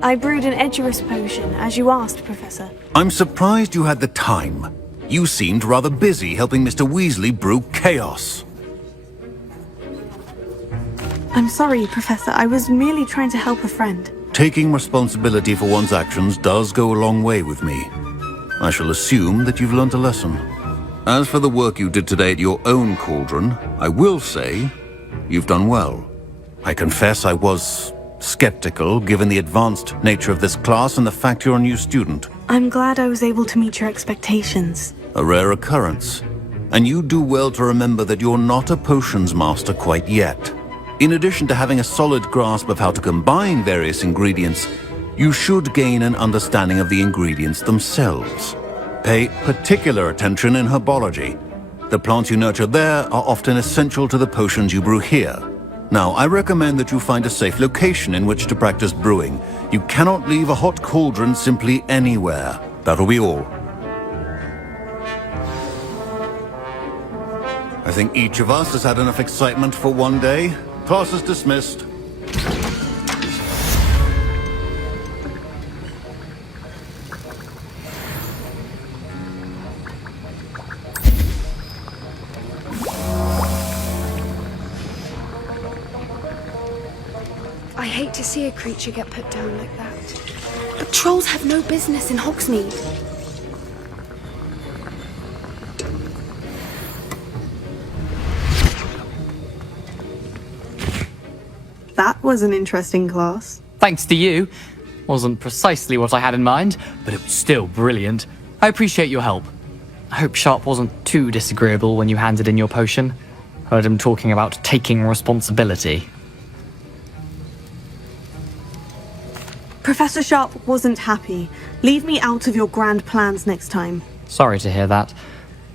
I brewed an Edurus potion, as you asked, Professor. I'm surprised you had the time. You seemed rather busy helping Mr. Weasley brew chaos. I'm sorry, Professor. I was merely trying to help a friend. Taking responsibility for one's actions does go a long way with me. I shall assume that you've learnt a lesson. As for the work you did today at your own cauldron, I will say you've done well. I confess I was skeptical, given the advanced nature of this class and the fact you're a new student. I'm glad I was able to meet your expectations. A rare occurrence. And you do well to remember that you're not a potions master quite yet. In addition to having a solid grasp of how to combine various ingredients, you should gain an understanding of the ingredients themselves. Pay particular attention in herbology. The plants you nurture there are often essential to the potions you brew here. Now, I recommend that you find a safe location in which to practice brewing. You cannot leave a hot cauldron simply anywhere. That'll be all. I think each of us has had enough excitement for one day. Class is dismissed. I hate to see a creature get put down like that. But trolls have no business in Hogsmeade. That was an interesting class. Thanks to you. Wasn't precisely what I had in mind, but it was still brilliant. I appreciate your help. I hope Sharp wasn't too disagreeable when you handed in your potion. Heard him talking about taking responsibility. Professor Sharp wasn't happy. Leave me out of your grand plans next time. Sorry to hear that.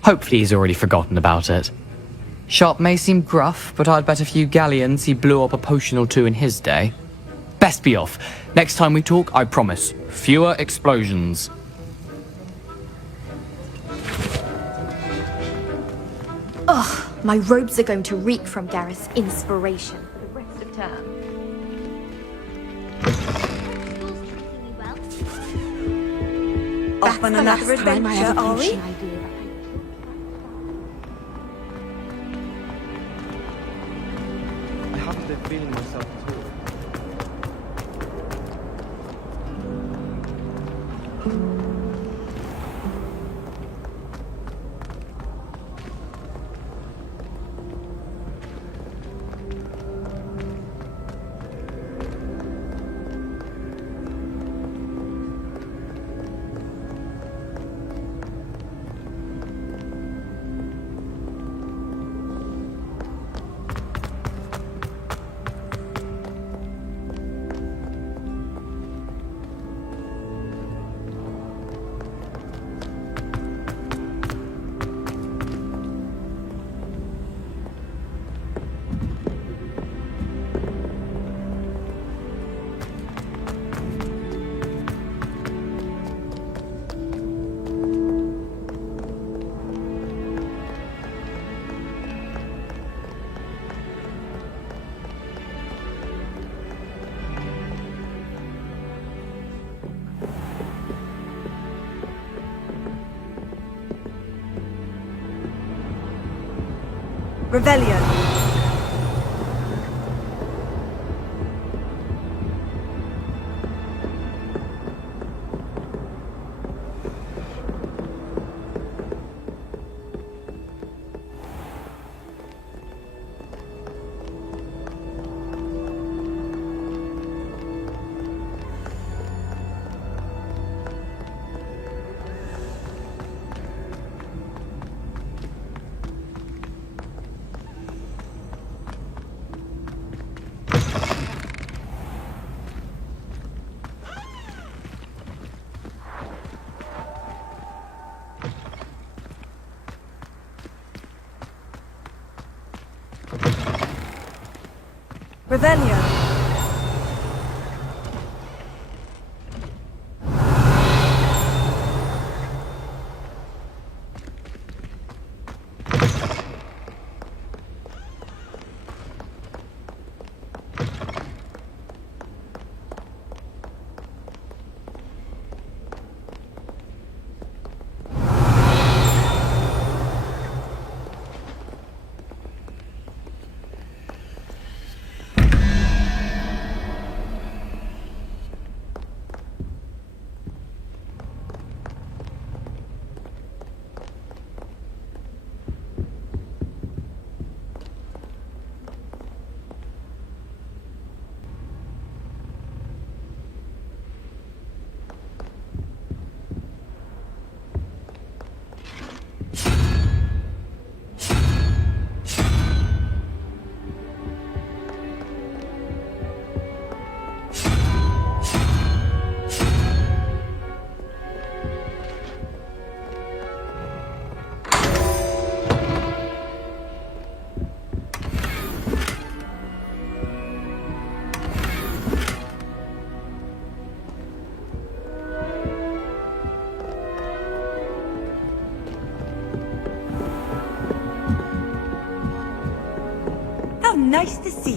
Hopefully he's already forgotten about it. Sharp may seem gruff, but I'd bet a few galleons he blew up a potion or two in his day. Best be off. Next time we talk, I promise, fewer explosions. Ugh, my robes are going to reek from Gareth's inspiration for the rest of term. Off on another adventure, are we? I haven't been feeling myself at all. Revelio. Revelio.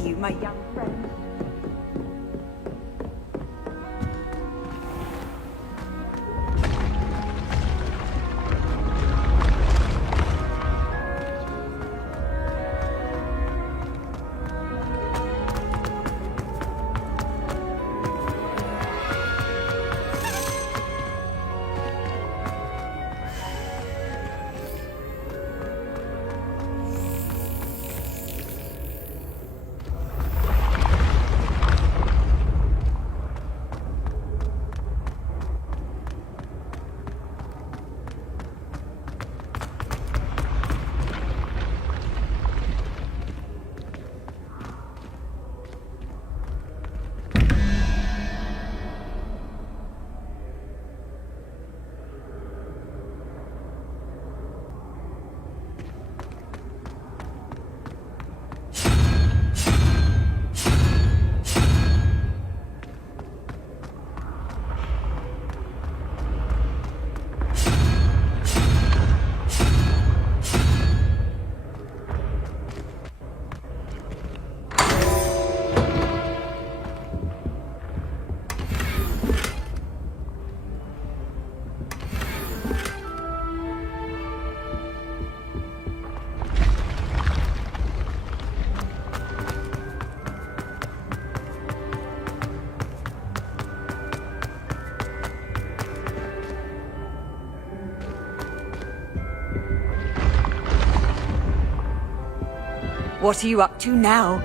you, my young friend. What are you up to now?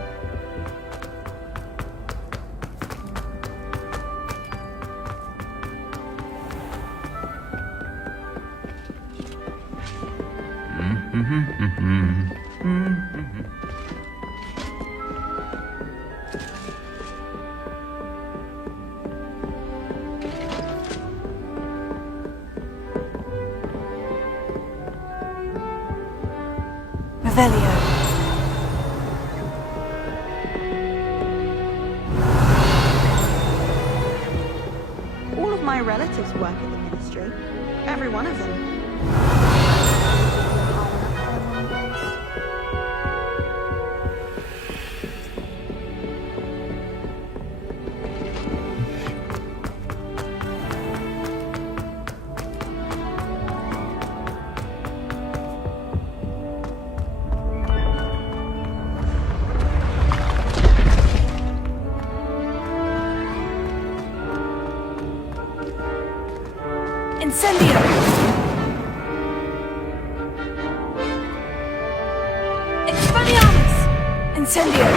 Revelio. All of my relatives work at the ministry. Every one of them. Incendio! Expelliarmus! Incendio!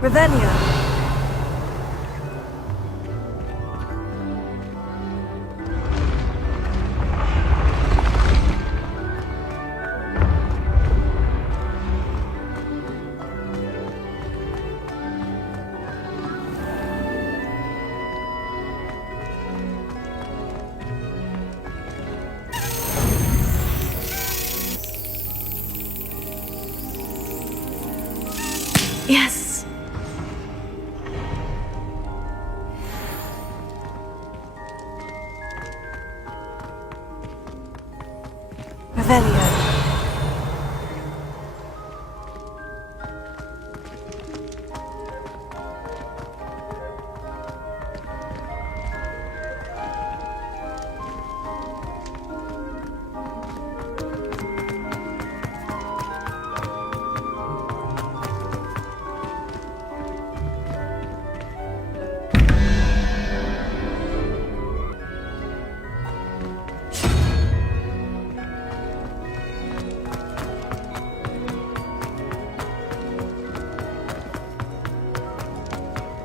Revelio. Yes. Revelio.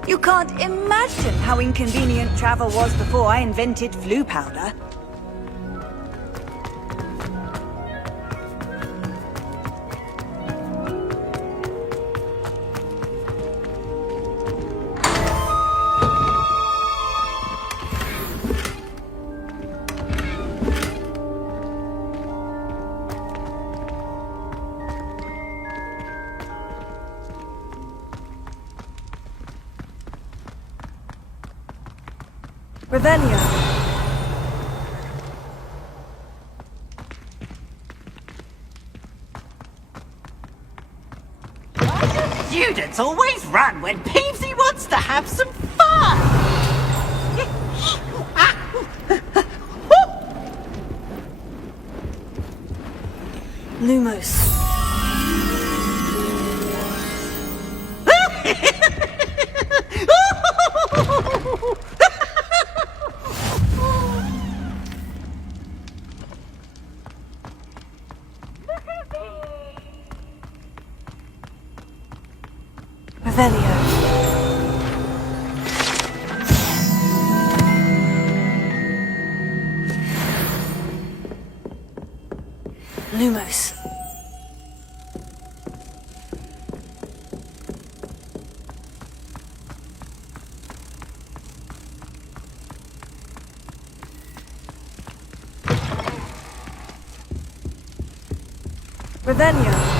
You can't imagine how inconvenient travel was before I invented flu powder. Revelio. Students always run when Peevesy wants to have some fun! Lumos. Revelio. Lumos. Revelio.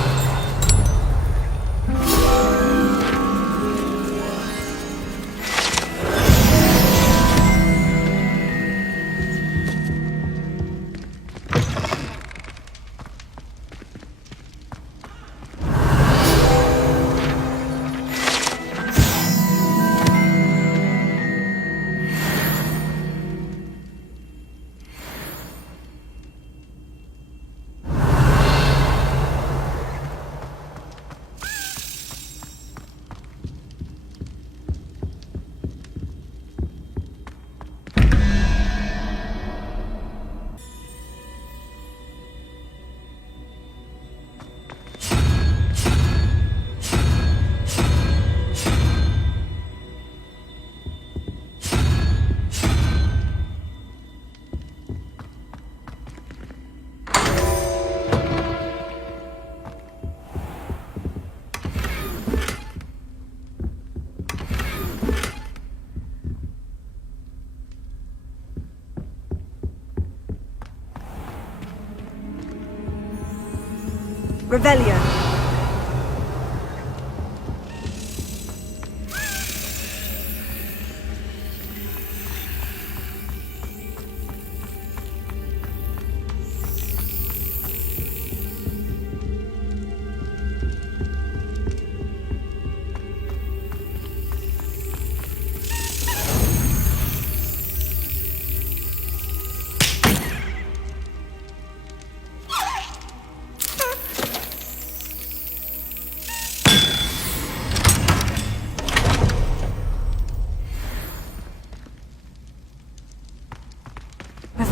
Revelio.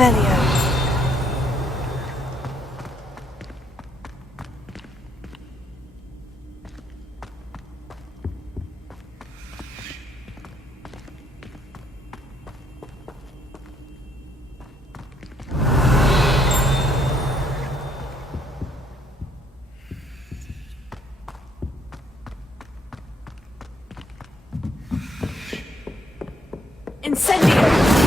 Revelio. Incendio!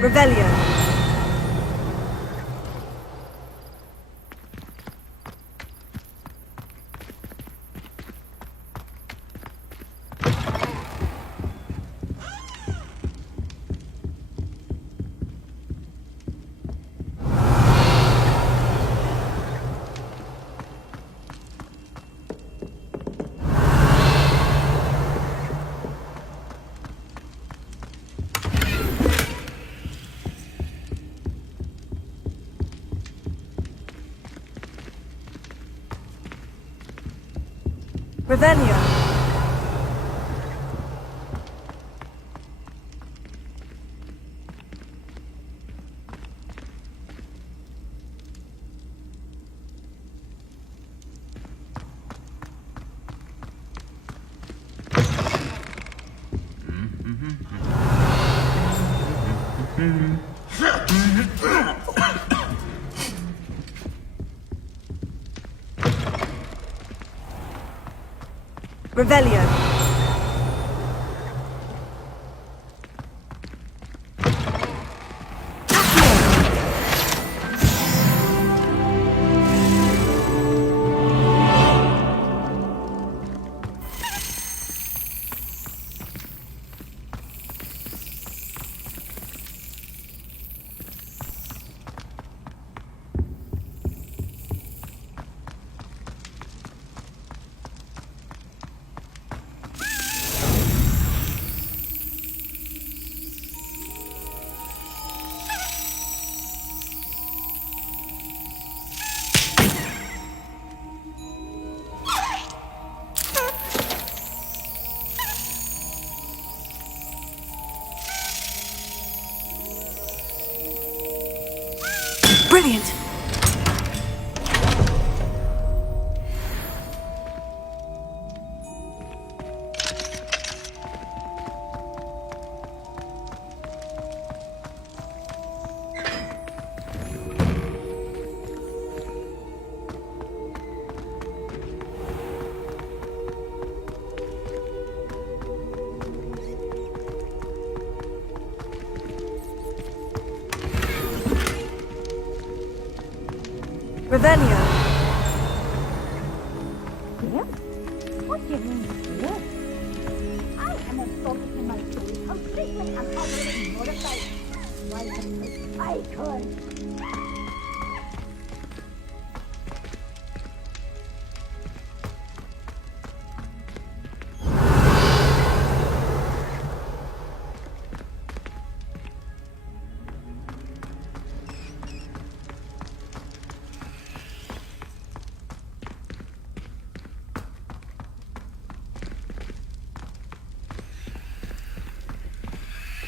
Revelio. Revelio. Revelio. Brilliant! Revelio. What do you mean, dear? I am assaulted in my soul, completely and utterly mortified. Why, I could.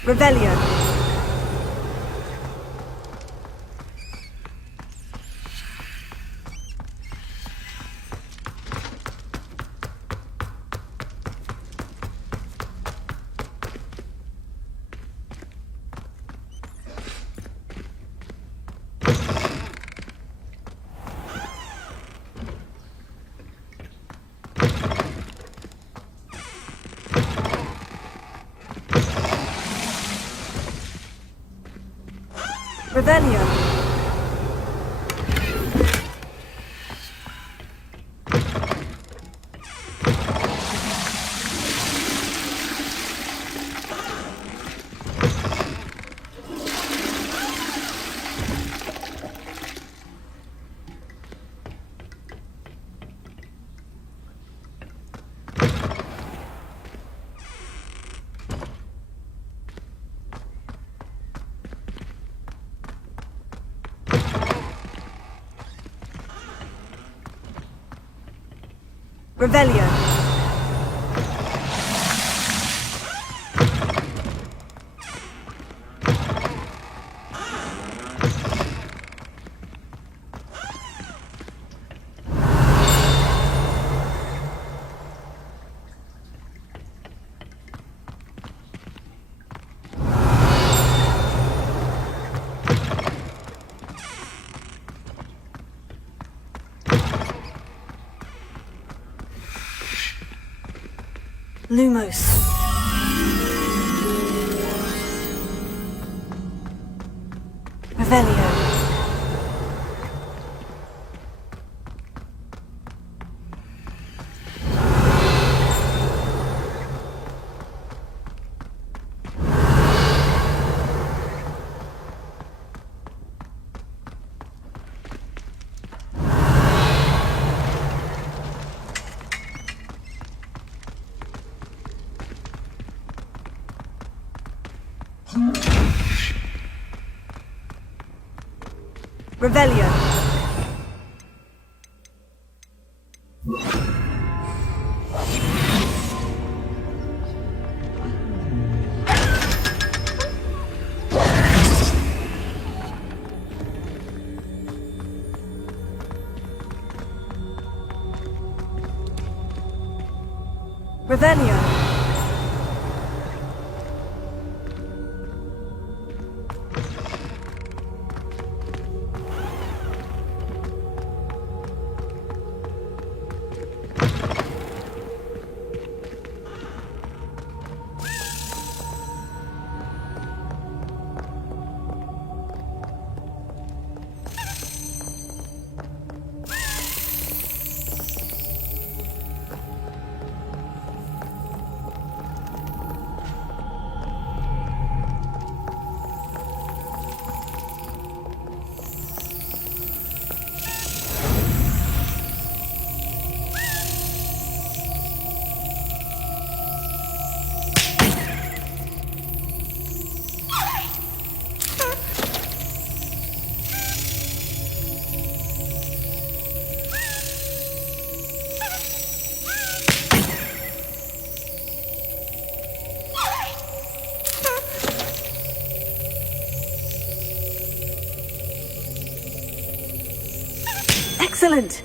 Revelio. Revelio. Revelio. Lumos. Revelio. Revelio. Revelio. Excellent!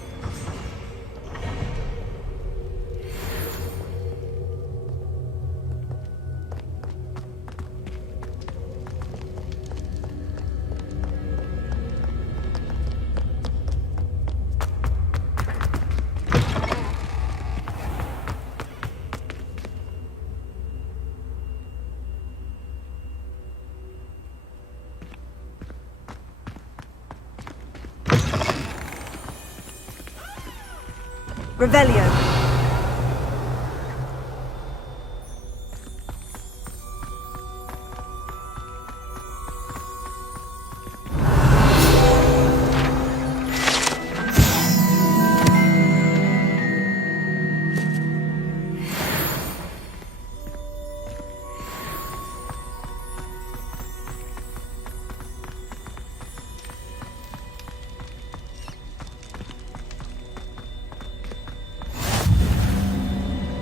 Revelio.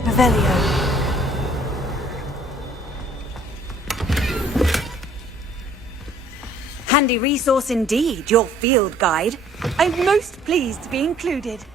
Revelio. Handy resource indeed, your field guide. I'm most pleased to be included.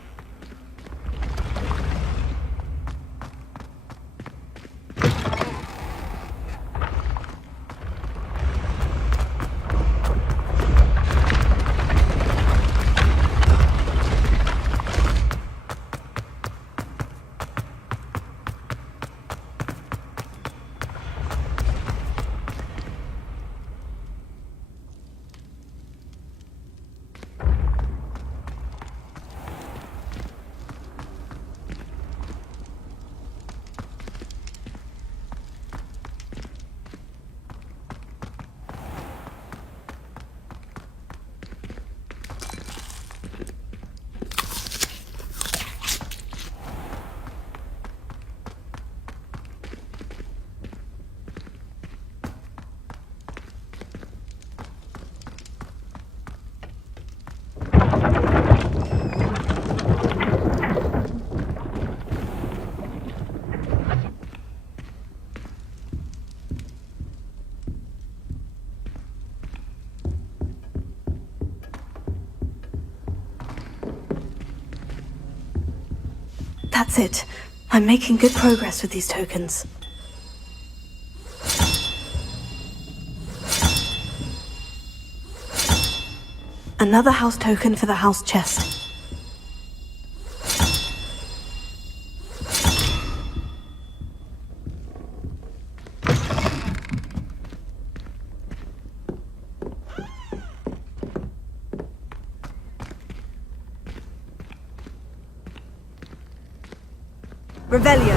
That's it. I'm making good progress with these tokens. Another house token for the house chest. Revelio.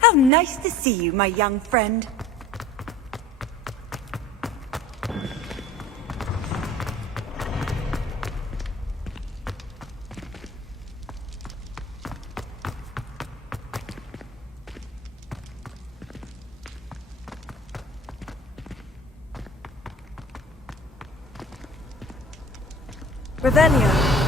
How nice to see you, my young friend. Revelio.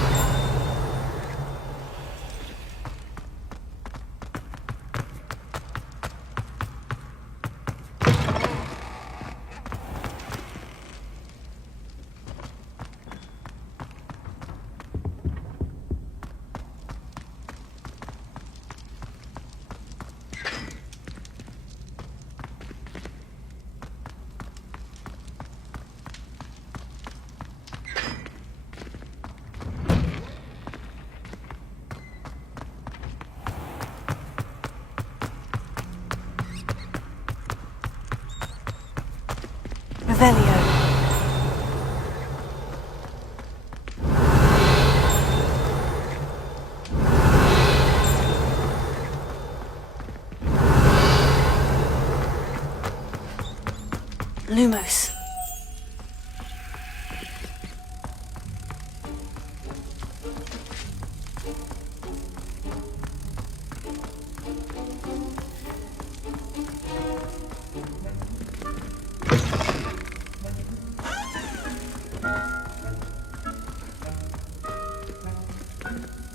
Revelio. Lumos.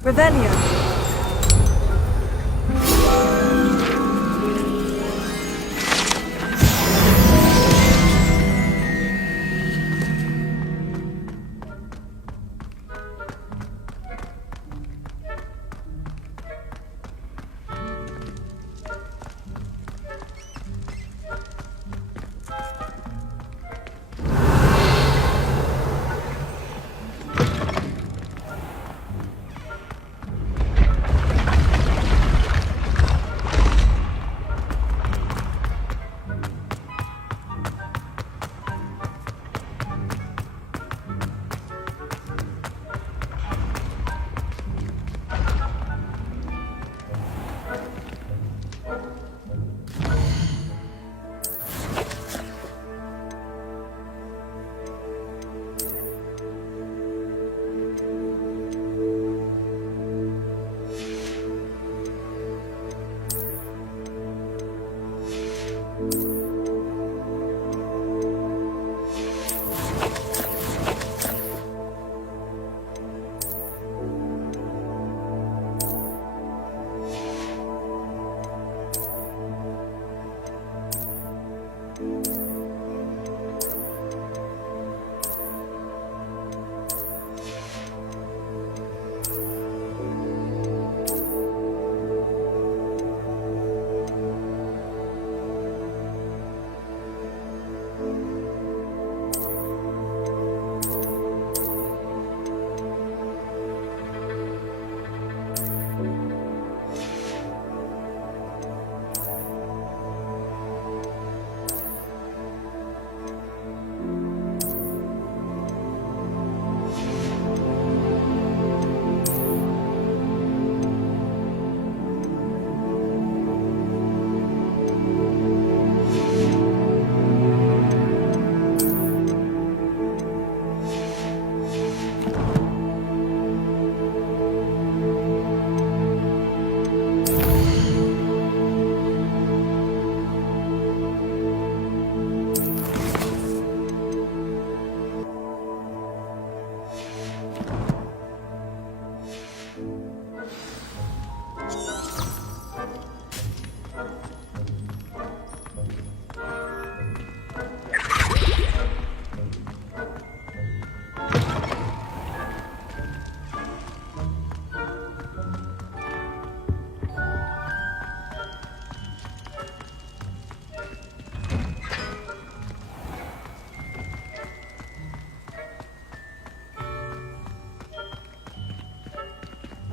Revelio.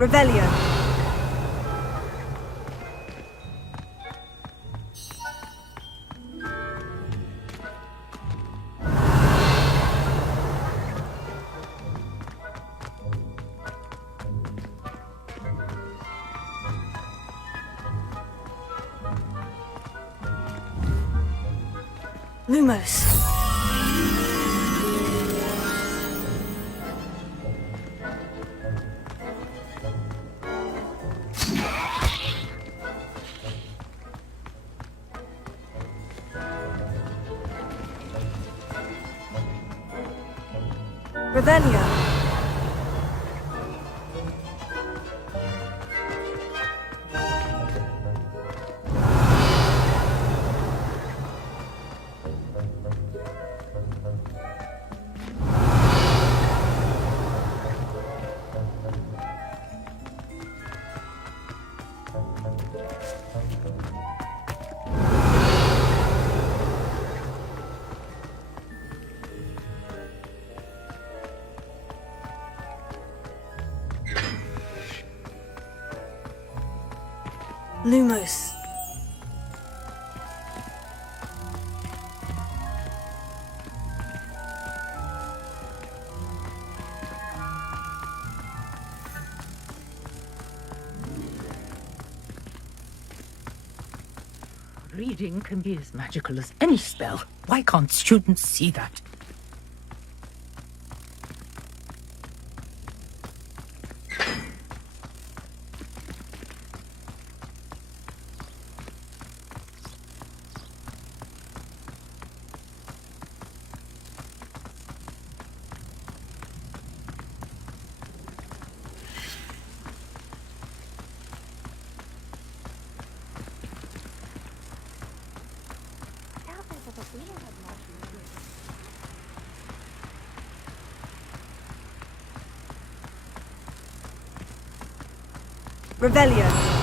Revelio. Lumos. Revelio. Lumos. Reading can be as magical as any spell. Why can't students see that? Revelio.